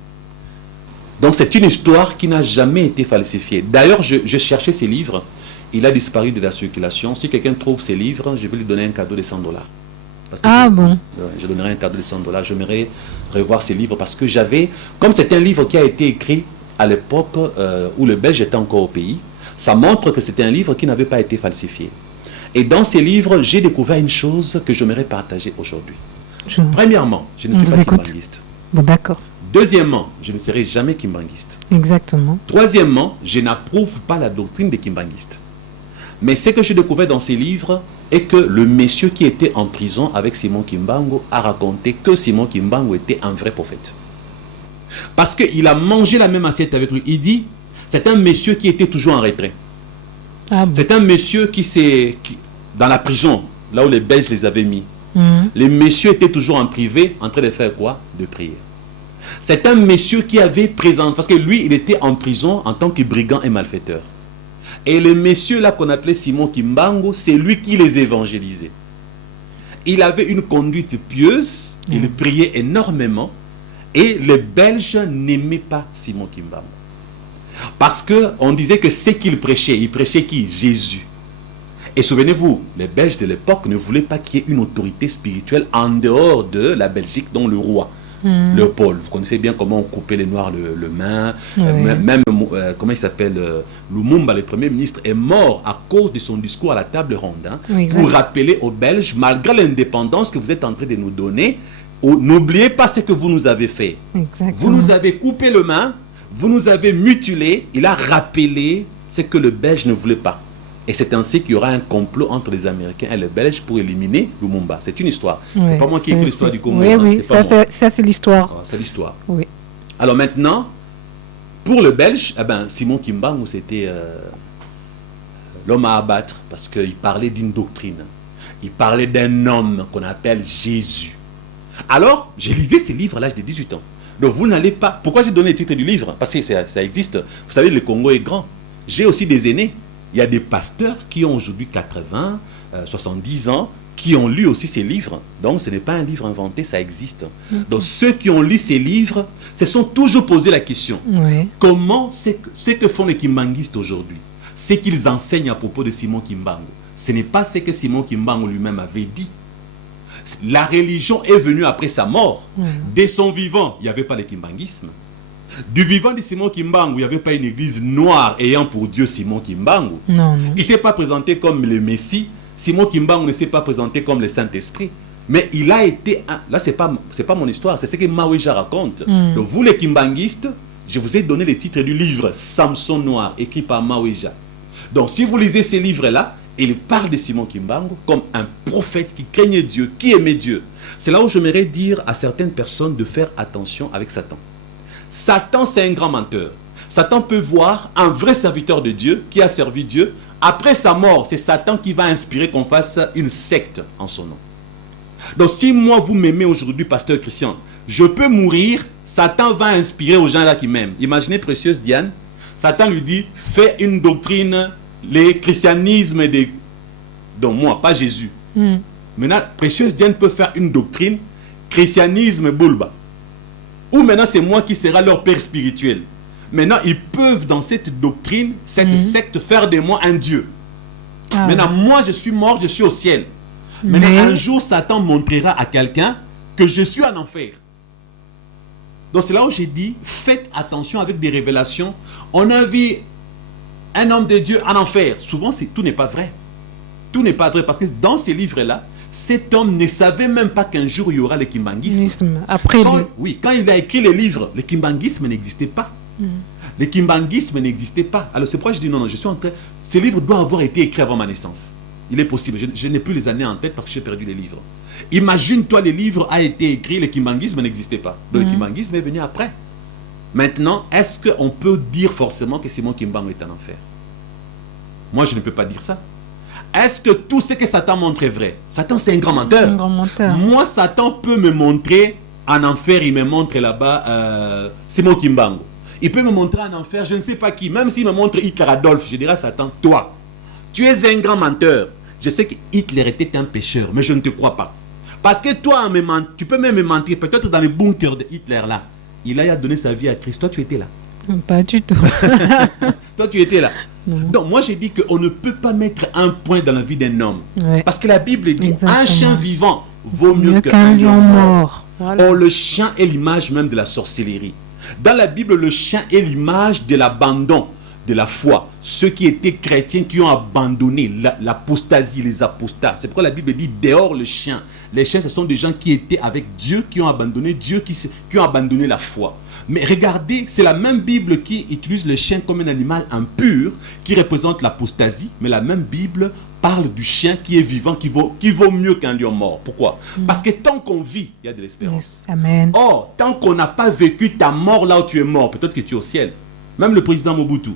Donc c'est une histoire qui n'a jamais été falsifiée. D'ailleurs, je cherchais ces livres. Il a disparu de la circulation. Si quelqu'un trouve ces livres, je vais lui donner un cadeau de $100. Bon. Je donnerai un cadeau de $100. J'aimerais revoir ces livres parce que comme c'est un livre qui a été écrit à l'époque où le Belge était encore au pays, ça montre que c'était un livre qui n'avait pas été falsifié. Et dans ces livres, j'ai découvert une chose que j'aimerais partager aujourd'hui. Premièrement, je ne suis pas kimbanguiste. Bon, d'accord. Deuxièmement, je ne serai jamais kimbanguiste. Exactement. Troisièmement, je n'approuve pas la doctrine des kimbanguistes. Mais ce que j'ai découvert dans ces livres est que le monsieur qui était en prison avec Simon Kimbangu a raconté que Simon Kimbangu était un vrai prophète. Parce qu'il a mangé la même assiette avec lui. Il dit, c'est un monsieur qui était toujours en retrait. C'est un monsieur dans la prison, là où les Belges les avaient mis. Les messieurs étaient toujours en privé, en train de faire quoi? De prier. C'est un monsieur qui avait présenté, parce que lui, il était en prison en tant que brigand et malfaiteur. Et le monsieur là qu'on appelait Simon Kimbangu, c'est lui qui les évangélisait. Il avait une conduite pieuse, il priait énormément, Et les Belges n'aimaient pas Simon Kimbangu. Parce qu'on disait que ce qu'il prêchait, il prêchait qui? Jésus. Et souvenez-vous, les Belges de l'époque ne voulaient pas qu'il y ait une autorité spirituelle en dehors de la Belgique, dont le roi, Léopold. Vous connaissez bien comment on coupait les Noirs le main. Même, comment il s'appelle, Lumumba, le Premier ministre, est mort à cause de son discours à la table ronde. Hein, pour rappeler aux Belges, malgré l'indépendance que vous êtes en train de nous donner, n'oubliez pas ce que vous nous avez fait. Exactement. Vous nous avez coupé le main, vous nous avez mutilés. Il a rappelé ce que le Belge ne voulait pas. Et c'est ainsi qu'il y aura un complot entre les Américains et les Belges pour éliminer Lumumba. C'est une histoire. C'est pas moi qui ai écrit l'histoire du Congo. Oui, oui, ça c'est l'histoire. C'est l'histoire. Oui. Alors maintenant, pour le Belge, eh ben, Simon Kimbangu, c'était l'homme à abattre parce qu'il parlait d'une doctrine. Il parlait d'un homme qu'on appelle Jésus. Alors, j'ai lisé ces livres à l'âge de 18 ans. Donc vous n'allez pas... Pourquoi j'ai donné le titre du livre? Parce que ça existe. Vous savez, le Congo est grand. J'ai aussi des aînés. Il y a des pasteurs qui ont aujourd'hui 80, 70 ans, qui ont lu aussi ces livres. Donc, ce n'est pas un livre inventé, ça existe. Donc, ceux qui ont lu ces livres se sont toujours posé la question. Comment ce que font les Kimbanguistes aujourd'hui, ce qu'ils enseignent à propos de Simon Kimbangu, ce n'est pas ce que Simon Kimbangu lui-même avait dit. La religion est venue après sa mort. Dès son vivant, il n'y avait pas le kimbanguisme. Du vivant de Simon Kimbangu, il n'y avait pas une église noire ayant pour Dieu Simon Kimbangu. Non. Il ne s'est pas présenté comme le Messie. Simon Kimbangu ne s'est pas présenté comme le Saint-Esprit. Mais il a été... Là, ce n'est pas mon histoire, c'est ce que Maweja raconte. Donc, vous les Kimbanguistes, je vous ai donné le titre du livre Samson Noir, écrit par Maweja. Donc, si vous lisez ces livres-là, il parle de Simon Kimbangu comme un prophète qui craignait Dieu, qui aimait Dieu. C'est là où j'aimerais dire à certaines personnes de faire attention avec Satan. Satan, c'est un grand menteur. Satan peut voir un vrai serviteur de Dieu qui a servi Dieu. Après sa mort, c'est Satan qui va inspirer qu'on fasse une secte en son nom. Donc si moi, vous m'aimez aujourd'hui, pasteur Christian, je peux mourir, Satan va inspirer aux gens là qui m'aiment. Imaginez précieuse Diane, Satan lui dit, fais une doctrine, le christianisme des... Donc moi, pas Jésus. Maintenant, précieuse Diane peut faire une doctrine, christianisme Boulba. Ou maintenant c'est moi qui sera leur père spirituel. Maintenant ils peuvent dans cette doctrine, cette secte faire de moi un Dieu. Maintenant moi je suis mort, je suis au ciel. Maintenant un jour Satan montrera à quelqu'un que je suis en enfer. Donc c'est là où j'ai dit, faites attention avec des révélations. On a vu un homme de Dieu en enfer. Souvent tout n'est pas vrai. Tout n'est pas vrai parce que dans ces livres-là, cet homme ne savait même pas qu'un jour il y aura le kimbanguisme. Quand il a écrit les livres, le kimbanguisme n'existait pas. Le kimbanguisme n'existait pas. Alors c'est pourquoi je dis non, je suis en train... Ces livres doivent avoir été écrits avant ma naissance. Il est possible. Je n'ai plus les années en tête parce que j'ai perdu les livres. Imagine-toi, les livres a été écrit, le kimbanguisme n'existait pas. Donc le kimbanguisme est venu après. Maintenant, est-ce qu'on peut dire forcément que Simon Kimbangu est en enfer? Moi, je ne peux pas dire ça. Est-ce que tout ce que Satan montre est vrai? Satan, c'est un grand menteur. Moi, Satan peut me montrer en enfer, il me montre là-bas Simon Kimbangu. Il peut me montrer en enfer, je ne sais pas qui. Même s'il me montre Hitler Adolphe, je dirais à Satan, toi, tu es un grand menteur. Je sais que Hitler était un pécheur, mais je ne te crois pas. Parce que toi, tu peux même me mentir, peut-être dans le bunker de Hitler là. Il a donné sa vie à Christ. Toi, tu étais là. Pas du tout. Toi, tu étais là. Donc, moi, j'ai dit qu'on ne peut pas mettre un point dans la vie d'un homme. Parce que la Bible dit, un chien vivant vaut mieux qu'un lion mort. Or, le chien est l'image même de la sorcellerie. Dans la Bible, le chien est l'image de l'abandon de la foi. Ceux qui étaient chrétiens, qui ont abandonné l'apostasie, les apostats. C'est pourquoi la Bible dit dehors le chien. Les chiens, ce sont des gens qui étaient avec Dieu, qui ont abandonné Dieu, qui ont abandonné la foi. Mais regardez, c'est la même Bible qui utilise le chien comme un animal impur, qui représente l'apostasie, mais la même Bible parle du chien qui est vivant, qui vaut mieux qu'un lion mort. Pourquoi? Parce que tant qu'on vit, il y a de l'espérance. Amen. Or, tant qu'on n'a pas vécu ta mort là où tu es mort, peut-être que tu es au ciel. Même le président Mobutu,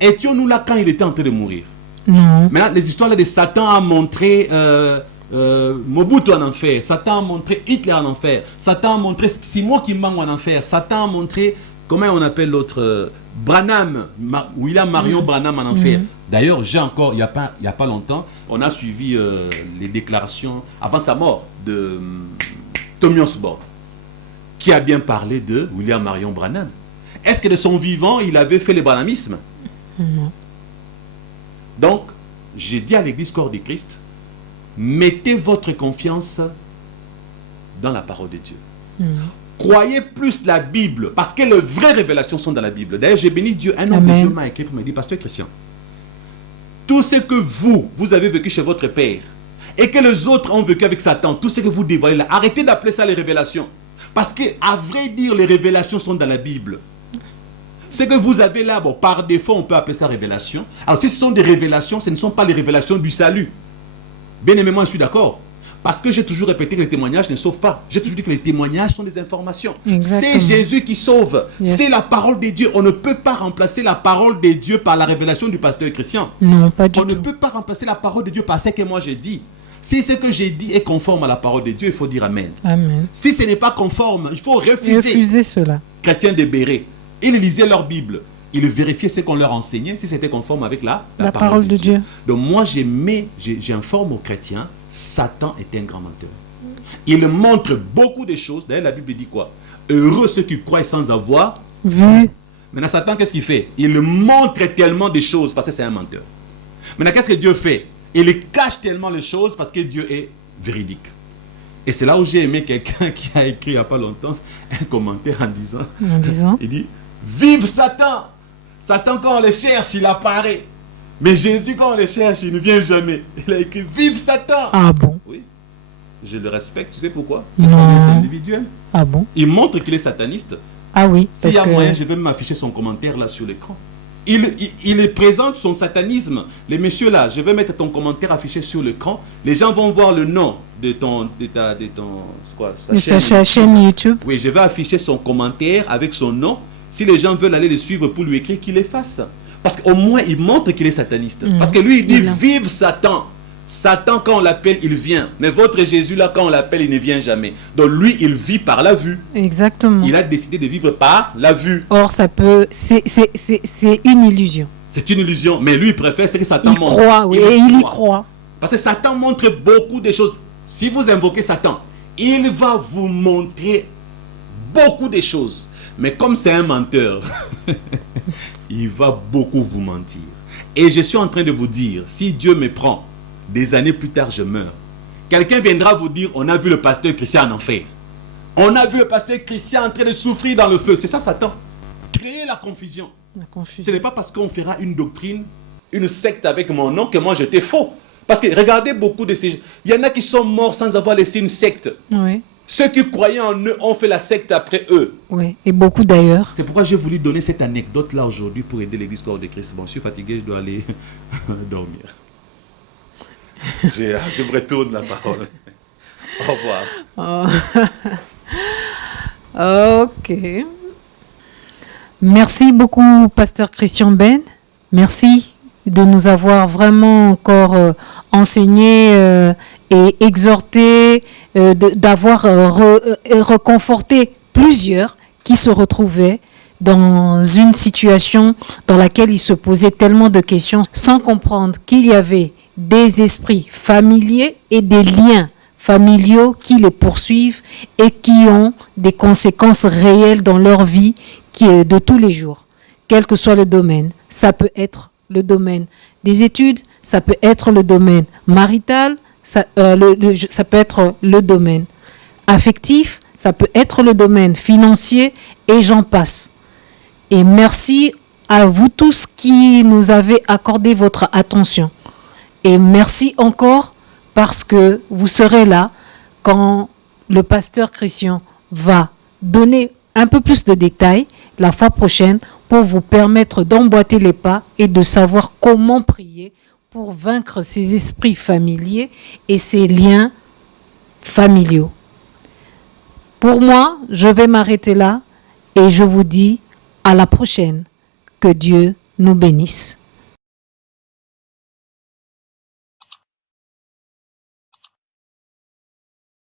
étions-nous là quand il était en train de mourir? Non. Maintenant, les histoires là de Satan a montré Mobutu en enfer, Satan a montré Hitler en enfer, Satan a montré Simon Kimbangu en enfer, Satan a montré, comment on appelle l'autre, Branham, William Marion Branham en enfer. D'ailleurs, j'ai encore, il n'y a pas longtemps, on a suivi les déclarations avant sa mort de Tommy Osborne. Qui a bien parlé de William Marion Branham? Est-ce que de son vivant, il avait fait le branhamisme? Non. Donc, j'ai dit à l'église Corps du Christ, mettez votre confiance dans la parole de Dieu. Croyez plus la Bible, parce que les vraies révélations sont dans la Bible. D'ailleurs, j'ai béni Dieu. Un homme de Dieu m'a écrit pour me dire, Pasteur Christian, tout ce que vous avez vécu chez votre père, et que les autres ont vécu avec Satan, tout ce que vous dévoilez là, arrêtez d'appeler ça les révélations. Parce que, à vrai dire, les révélations sont dans la Bible. Ce que vous avez là, bon, par défaut, on peut appeler ça révélation. Alors, si ce sont des révélations, ce ne sont pas les révélations du salut. Bien aimé, moi, je suis d'accord. Parce que j'ai toujours répété que les témoignages ne sauvent pas. J'ai toujours dit que les témoignages sont des informations. C'est Jésus qui sauve. Yes. C'est la parole de Dieu. On ne peut pas remplacer la parole de Dieu par la révélation du pasteur Christian. Non, pas du tout. On ne peut pas remplacer la parole de Dieu par ce que moi j'ai dit. Si ce que j'ai dit est conforme à la parole de Dieu, il faut dire Amen. Amen. Si ce n'est pas conforme, il faut refuser cela. Chrétiens de Béret, ils lisaient leur Bible. Ils vérifiaient ce qu'on leur enseignait, si c'était conforme avec la parole de Dieu. Donc moi, j'informe aux chrétiens, Satan est un grand menteur. Il montre beaucoup de choses. D'ailleurs, la Bible dit quoi? Heureux ceux qui croient sans avoir vu. Maintenant, Satan, qu'est-ce qu'il fait? Il montre tellement de choses parce que c'est un menteur. Maintenant, qu'est-ce que Dieu fait? Il cache tellement les choses parce que Dieu est véridique. Et c'est là où j'ai aimé quelqu'un qui a écrit il n'y a pas longtemps un commentaire en disant il dit, vive Satan! Satan, quand on le cherche, il apparaît. Mais Jésus, quand on le cherche, il ne vient jamais. Il a écrit, vive Satan! Ah bon? Oui. Je le respecte, tu sais pourquoi? Non. C'est individuel. Ah bon? Il montre qu'il est sataniste. Ah oui. S'il y a moyen, je vais m'afficher son commentaire là sur l'écran. Il présente son satanisme. Les messieurs là, je vais mettre ton commentaire affiché sur l'écran. Les gens vont voir le nom de sa chaîne YouTube. Oui, je vais afficher son commentaire avec son nom. Si les gens veulent aller le suivre pour lui écrire, qu'il les fasse. Parce qu'au moins, il montre qu'il est sataniste. Parce que lui, il dit, vive Satan. Satan, quand on l'appelle, il vient. Mais votre Jésus, là, quand on l'appelle, il ne vient jamais. Donc lui, il vit par la vue. Exactement. Il a décidé de vivre par la vue. Or, ça peut... C'est une illusion. C'est une illusion. Mais lui, il préfère ce que Satan montre. Il croit, oui. Et il y croit. Parce que Satan montre beaucoup de choses. Si vous invoquez Satan, il va vous montrer beaucoup de choses. Mais comme c'est un menteur, il va beaucoup vous mentir. Et je suis en train de vous dire, si Dieu me prend, des années plus tard, je meurs. Quelqu'un viendra vous dire, on a vu le pasteur Christian en enfer. On a vu le pasteur Christian en train de souffrir dans le feu. C'est ça, Satan. Créer la confusion. Ce n'est pas parce qu'on fera une doctrine, une secte avec mon nom que moi j'étais faux. Parce que regardez beaucoup de ces... Il y en a qui sont morts sans avoir laissé une secte. Oui. Ceux qui croyaient en eux ont fait la secte après eux. Oui, et beaucoup d'ailleurs. C'est pourquoi j'ai voulu donner cette anecdote-là aujourd'hui pour aider l'église Corps de Christ. Bon, je suis fatigué, je dois aller dormir. Je me retourne la parole. Au revoir. Ok. Merci beaucoup, Pasteur Christian Ben. Merci de nous avoir vraiment encore enseigné et exhorté, d'avoir reconforté plusieurs qui se retrouvaient dans une situation dans laquelle ils se posaient tellement de questions sans comprendre qu'il y avait des esprits familiers et des liens familiaux qui les poursuivent et qui ont des conséquences réelles dans leur vie de tous les jours, quel que soit le domaine. Ça peut être le domaine des études, ça peut être le domaine marital, ça peut être le domaine affectif, ça peut être le domaine financier et j'en passe. Et merci à vous tous qui nous avez accordé votre attention. Et merci encore parce que vous serez là quand le pasteur Christian va donner un peu plus de détails la fois prochaine pour vous permettre d'emboîter les pas et de savoir comment prier pour vaincre ces esprits familiers et ces liens familiaux. Pour moi, je vais m'arrêter là et je vous dis à la prochaine. Que Dieu nous bénisse.